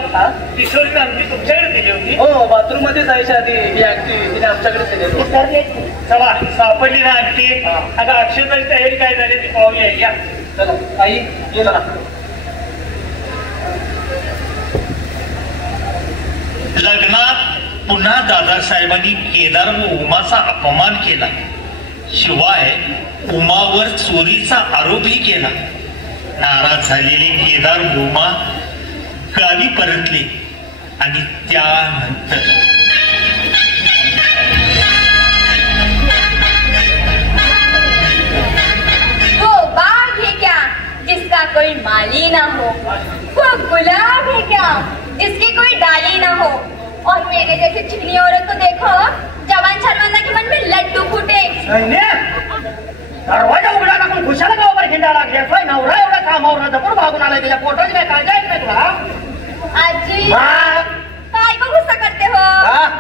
किशोरीने अंगठी तुमच्याकडे दिली होती? हो बाथरूम मध्ये जायच्या आधी ही अंगठी तिने आमच्याकडे दिली होती. चला सापडली ना अंगठी. आता अक्षताची तयारी काय झाली ती पाहूया. या चला आई ये ना. लग्नात पुन्हा दादासाहेबांनी केदार व उमाचा अपमान केला. शिवाय उमावर चोरीचा आरोपही केला. नाराज झालेले केदार व उमा गावी परतले आणि त्यानंतर वो बाग है क्या जिसका कोई माली ना हो, वो गुलाब है क्या जिसकी कोई डाली ना हो, और मेरे जैसे चिकनी औरत को देखो जवान शर्मांदा के मन में लड्डू फूटे. दरवाजा उघडा टाकून खुशाला गावावर हिंडा लागले. नवरा एवढा कामावर दपून भागून आलाय. त्याच्या पोटाची काय काळजी आहे नाही तुला? आजी काय को गुस्सा करते हो?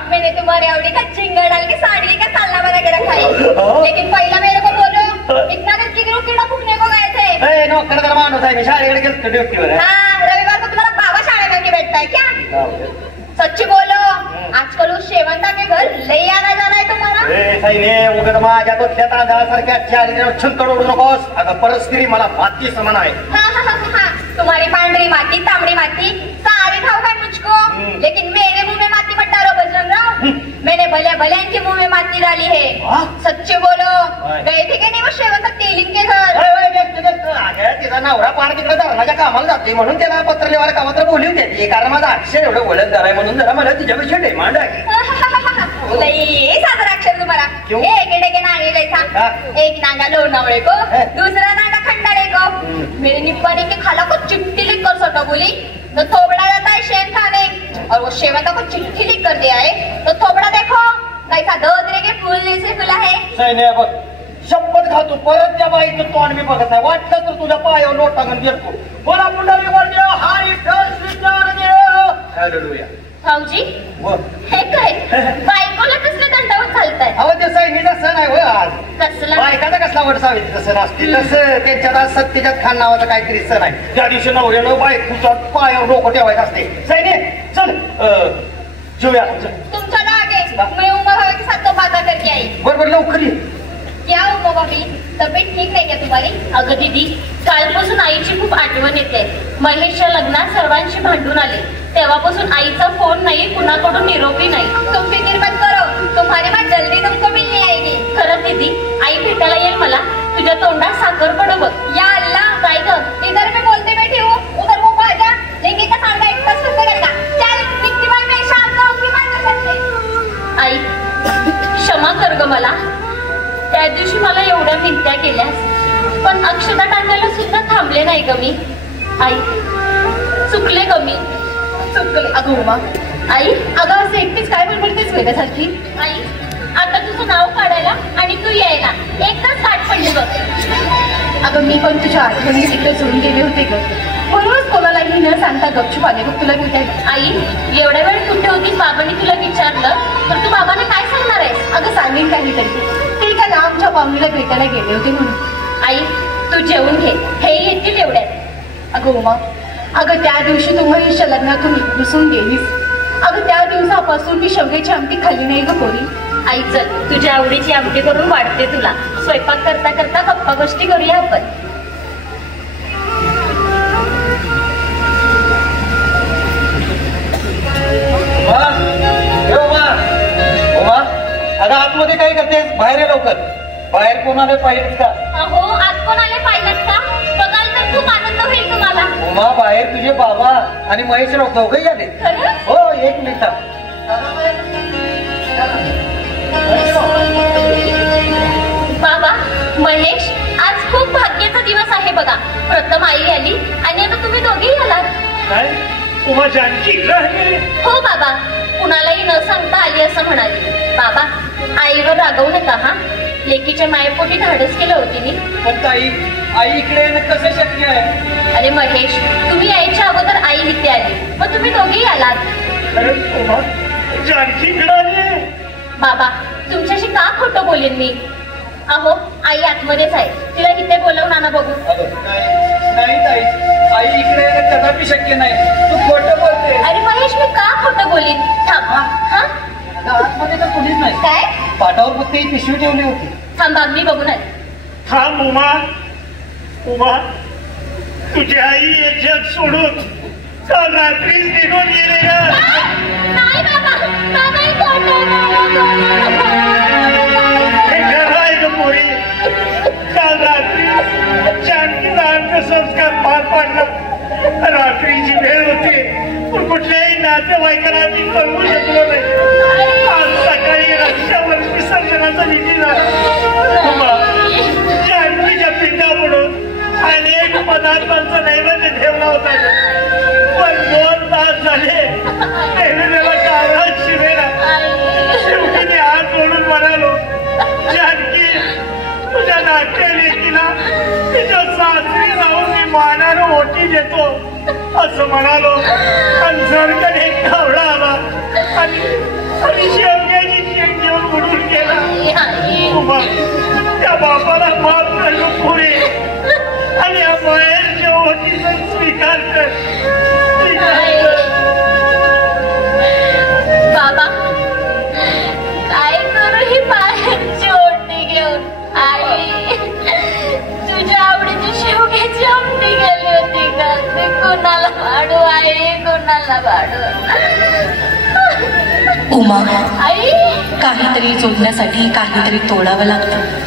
मैंने तुम्हारे अवड़ी का चिंगड़ डाल के साड़ी का सालना बना के रखा है. लेकिन पहला मेरे को बोलो इतना देर किधरों कीड़ा फूकने को गए थे? नोकर माणूस आहे मी शाळेकडे गेलो ड्युटीवर. हाँ रविवार को तुम्हारा बाबा शाळे में के बैठता है क्या? सच्ची बोलो आजकल उस शेवंता के घर ले आना जाना है तुम्हारा? उगत माझ्या तोतल्या तांदळासारख्या चार छंतड ओढू नकोस. अगं परस्त्री मला माती समान आहे. तुम्हारी पांढरी माटी तांबड़ी माटी सारी ठाव है मुझको. लेकिन मेरे मुंह में माटी मत डालो बजरंगराव. मैंने भले भले इनके मुंह में माटी डाली है. सच्चे बोलो गए थे कि नहीं वो शेवंता तेलिंग के घर? तिचा नवरा पाण तिकडे धरणाच्या कामाला जाते म्हणून त्याला पत्र लिहायला कामात बोलली होती. कारण माझा अक्षर एवढं ओळखदार आहे म्हणून जरा मला तुझ्यापेक्षा डिमांड आहे. साजरा अक्षर तुम्हारा एक के नांगे जैसा. एक नांगा लोनावळे को दूसरा नांगा खंडारे को. मेरे निप्पानी के खाला को चिट्ठी लिख कर सटो बोली तो थोबड़ा जाता है शेर खाने, और वो शेवंता को चिट्ठी लिख कर दिया है तो थोबड़ा देखो कैसा धोतरे के फूल जैसे खुला है. शपथ खातो परत त्या बाईचं तोंड मी बघत आहे. वाटलं तर तुझ्या पायावर लोट टाकून देतो. बोला पुंडली वर्देव हाय हालेलुया. भाऊजी हे काय बायकोला कसले दंडावर घालताय? अहो ते सैनीचा सण आहे होय आज. कसला? बायकाचा कसला वट सावित्रीचा सण असते तसं त्यांच्यात आज सत्यजात खान नावाचा काहीतरी सण आहे. त्या दिवशी नवऱ्यानं बायकोच्या पायावर डोकं ठेवायचं असते. सैनी चल जेवूया. तुमचा राग है मैं उमा भाभी के साथ तो बात करके आई. बरोबर लवकर ये. क्या उमा भाभी तब्येत ठीक नाही का तुम्हारी? अगं दीदी कालपासून आईची खूप आठवण येते. महेशच्या लग्नात सर्वांशी भांडून आले तेव्हापासून आईचा फोन नाही कुणाकडून निरोपी नाही. तुम फिक्र मत करो तुम्हारी माँ जल्दी तुमको मिलने आएगी. खरंच दीदी, आई भेटायला येईल मला. तुझ्या तोंडात साखर पडो बघ. या अल्लाह, काय ग? इधर मी बोलते बैठी हूँ, उधर मुंह आ जा. लेकिन का सांगा एक तास सुट्टे करेगा. चल विक्टिमाई में शाम का विक्टिमाई कर सकते. आई क्षमा कर ग मला. त्या दिवशी मला एवढ्या मिनत्या केल्यास, पण अक्षता टाकायला सुद्धा थांबले नाही ग मी. आई चुकले ग मी, चुकले. अगं उमा, आई अगं असं एकटीच काय बडबडतेस वेड्यासारखी? आई आता तुझं नाव काढायला आणि तू यायला एकच गाठ पडली बघ. अगं मी पण तुझ्या आठवणी तिकडे सोडून गेले होते ग, म्हणूनच कोणालाही न सांगता गपचूप आले बघ तुला भेटायला. आई एवढ्या वेळ कुठे होतीस? बाबांनी तुला विचारलं तर तू बाबांना काय सांगणार आहेस? अगं सांगेन काहीतरी, ते का ना आमच्या पाहुणीला भेटायला गेले होते म्हणून. आई तू जेवून घे, हे येतील एवढ्यात. अगं उमा, अगं त्या दिवशी तू महेशच्या लग्नातून घुसून गेलीस. अगं त्या दिवसापासून मी शेवग्याची आमटी खाल्ली नाही ग पोरी. आई चल तुझ्या आवडीची आमटी करून वाढते तुला. स्वयंपाक करता करता गप्पा गोष्टी करूया आपण. अगं आतमध्ये काय करतेस? बाहेर ये लवकर. बाहेर कोण आले पाहिजेत का? अहो आत कोण आले पाहिजेत का? बघाल तर खूप आनंद होईल तुम्हाला. उमा बाहेर तुझे बाबा आणि महेशराव दोघंही आले. हो एक मिनिट. बाबा महेश, आज खूप भाग्याचा दिवस आहे बघा. प्रथम आई आली आणि आता तुम्ही दोघेही आलात. काय उमा जानकी राहिले? हो बाबा, कुणालाही न सांगता आली असं म्हणाली. बाबा आईवर रागवू नका हा. लेकीच्या मायेपोटी धाडस केलं होती मी. पण ताई आई इकडे येणं कसं शक्य आहे? अरे महेश, तुम्ही यायच्या अगोदर आई इथे आली, मग तुम्ही दोघेही आलात. जानकी इकडे बाबा तुमच्याशी का खोटं बोलेन मी? अहो आई आतमध्येच आहे, तिला इथे बोलवून आणा बघू. नाही ताई, आई इकडे येणं कदापि शक्य नाही. तू खोटं बोलते. अरे महेश, मी का खोटं बोलेन? थांब. हा आतमध्ये तर कुणीच नाही. काय? पाटावर फक्त ही पिशवी ठेवली होती. थांबा मी बघून आली. थांब उमा. उमा तुझी आई हे जग सोडून काल रात्रीच निघून गेले. नाही बाबा, बाबा हे खरं आहे ग पोरी. काल रात्री जानकीचा अंत्यसंस्कार पार पाडला. रात्रीची वेळ होती, पण कुठल्याही नातेवाईकांना मी कळवू शकलो नाही. आज सकाळी रक्षावर विसर्जनाचा विधी झाला. जानकीच्या पिंडापुढून अनेक पदार्थांचा नैवेद्य ठेवला होता, पण 2 तास झाले नैवेद्याला काळाच शिवेना. शेवटी मी हात जोडून म्हणालो, जानकी तुझ्या नाट्य लेकीला तिच्या सासरी जाऊन मी मानानं ओटी देतो असं म्हणालो. आणि झरकन एक धावडा आला आणि शेवग्याची शेंग घेऊन उडून गेला. त्या बापाला माफ करणं पुरे आणि या बाहेरच्या ओटीचा स्वीकार कर. बाबा काय करू ही बाहेरची ओटी घेऊन? आई तुझ्या आवडीची शेवग्याची आमटी गेली होती का? ते कोणाला वाढू आई, कोणाला वाढू? उमा, आई काहीतरी जोडण्यासाठी काहीतरी तोडावं लागतं.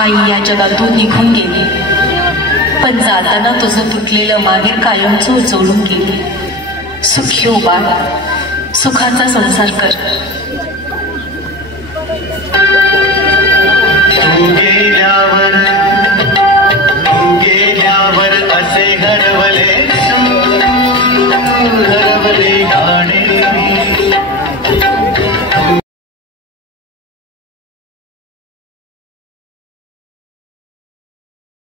आई या जगातून निघून गेली, पण जाताना तुझं तुटलेलं माहेर कायमचं जोडून गेली. सुखी हो बाळ, सुखाचा संसार कर. तू गेल्यावर असे घडवले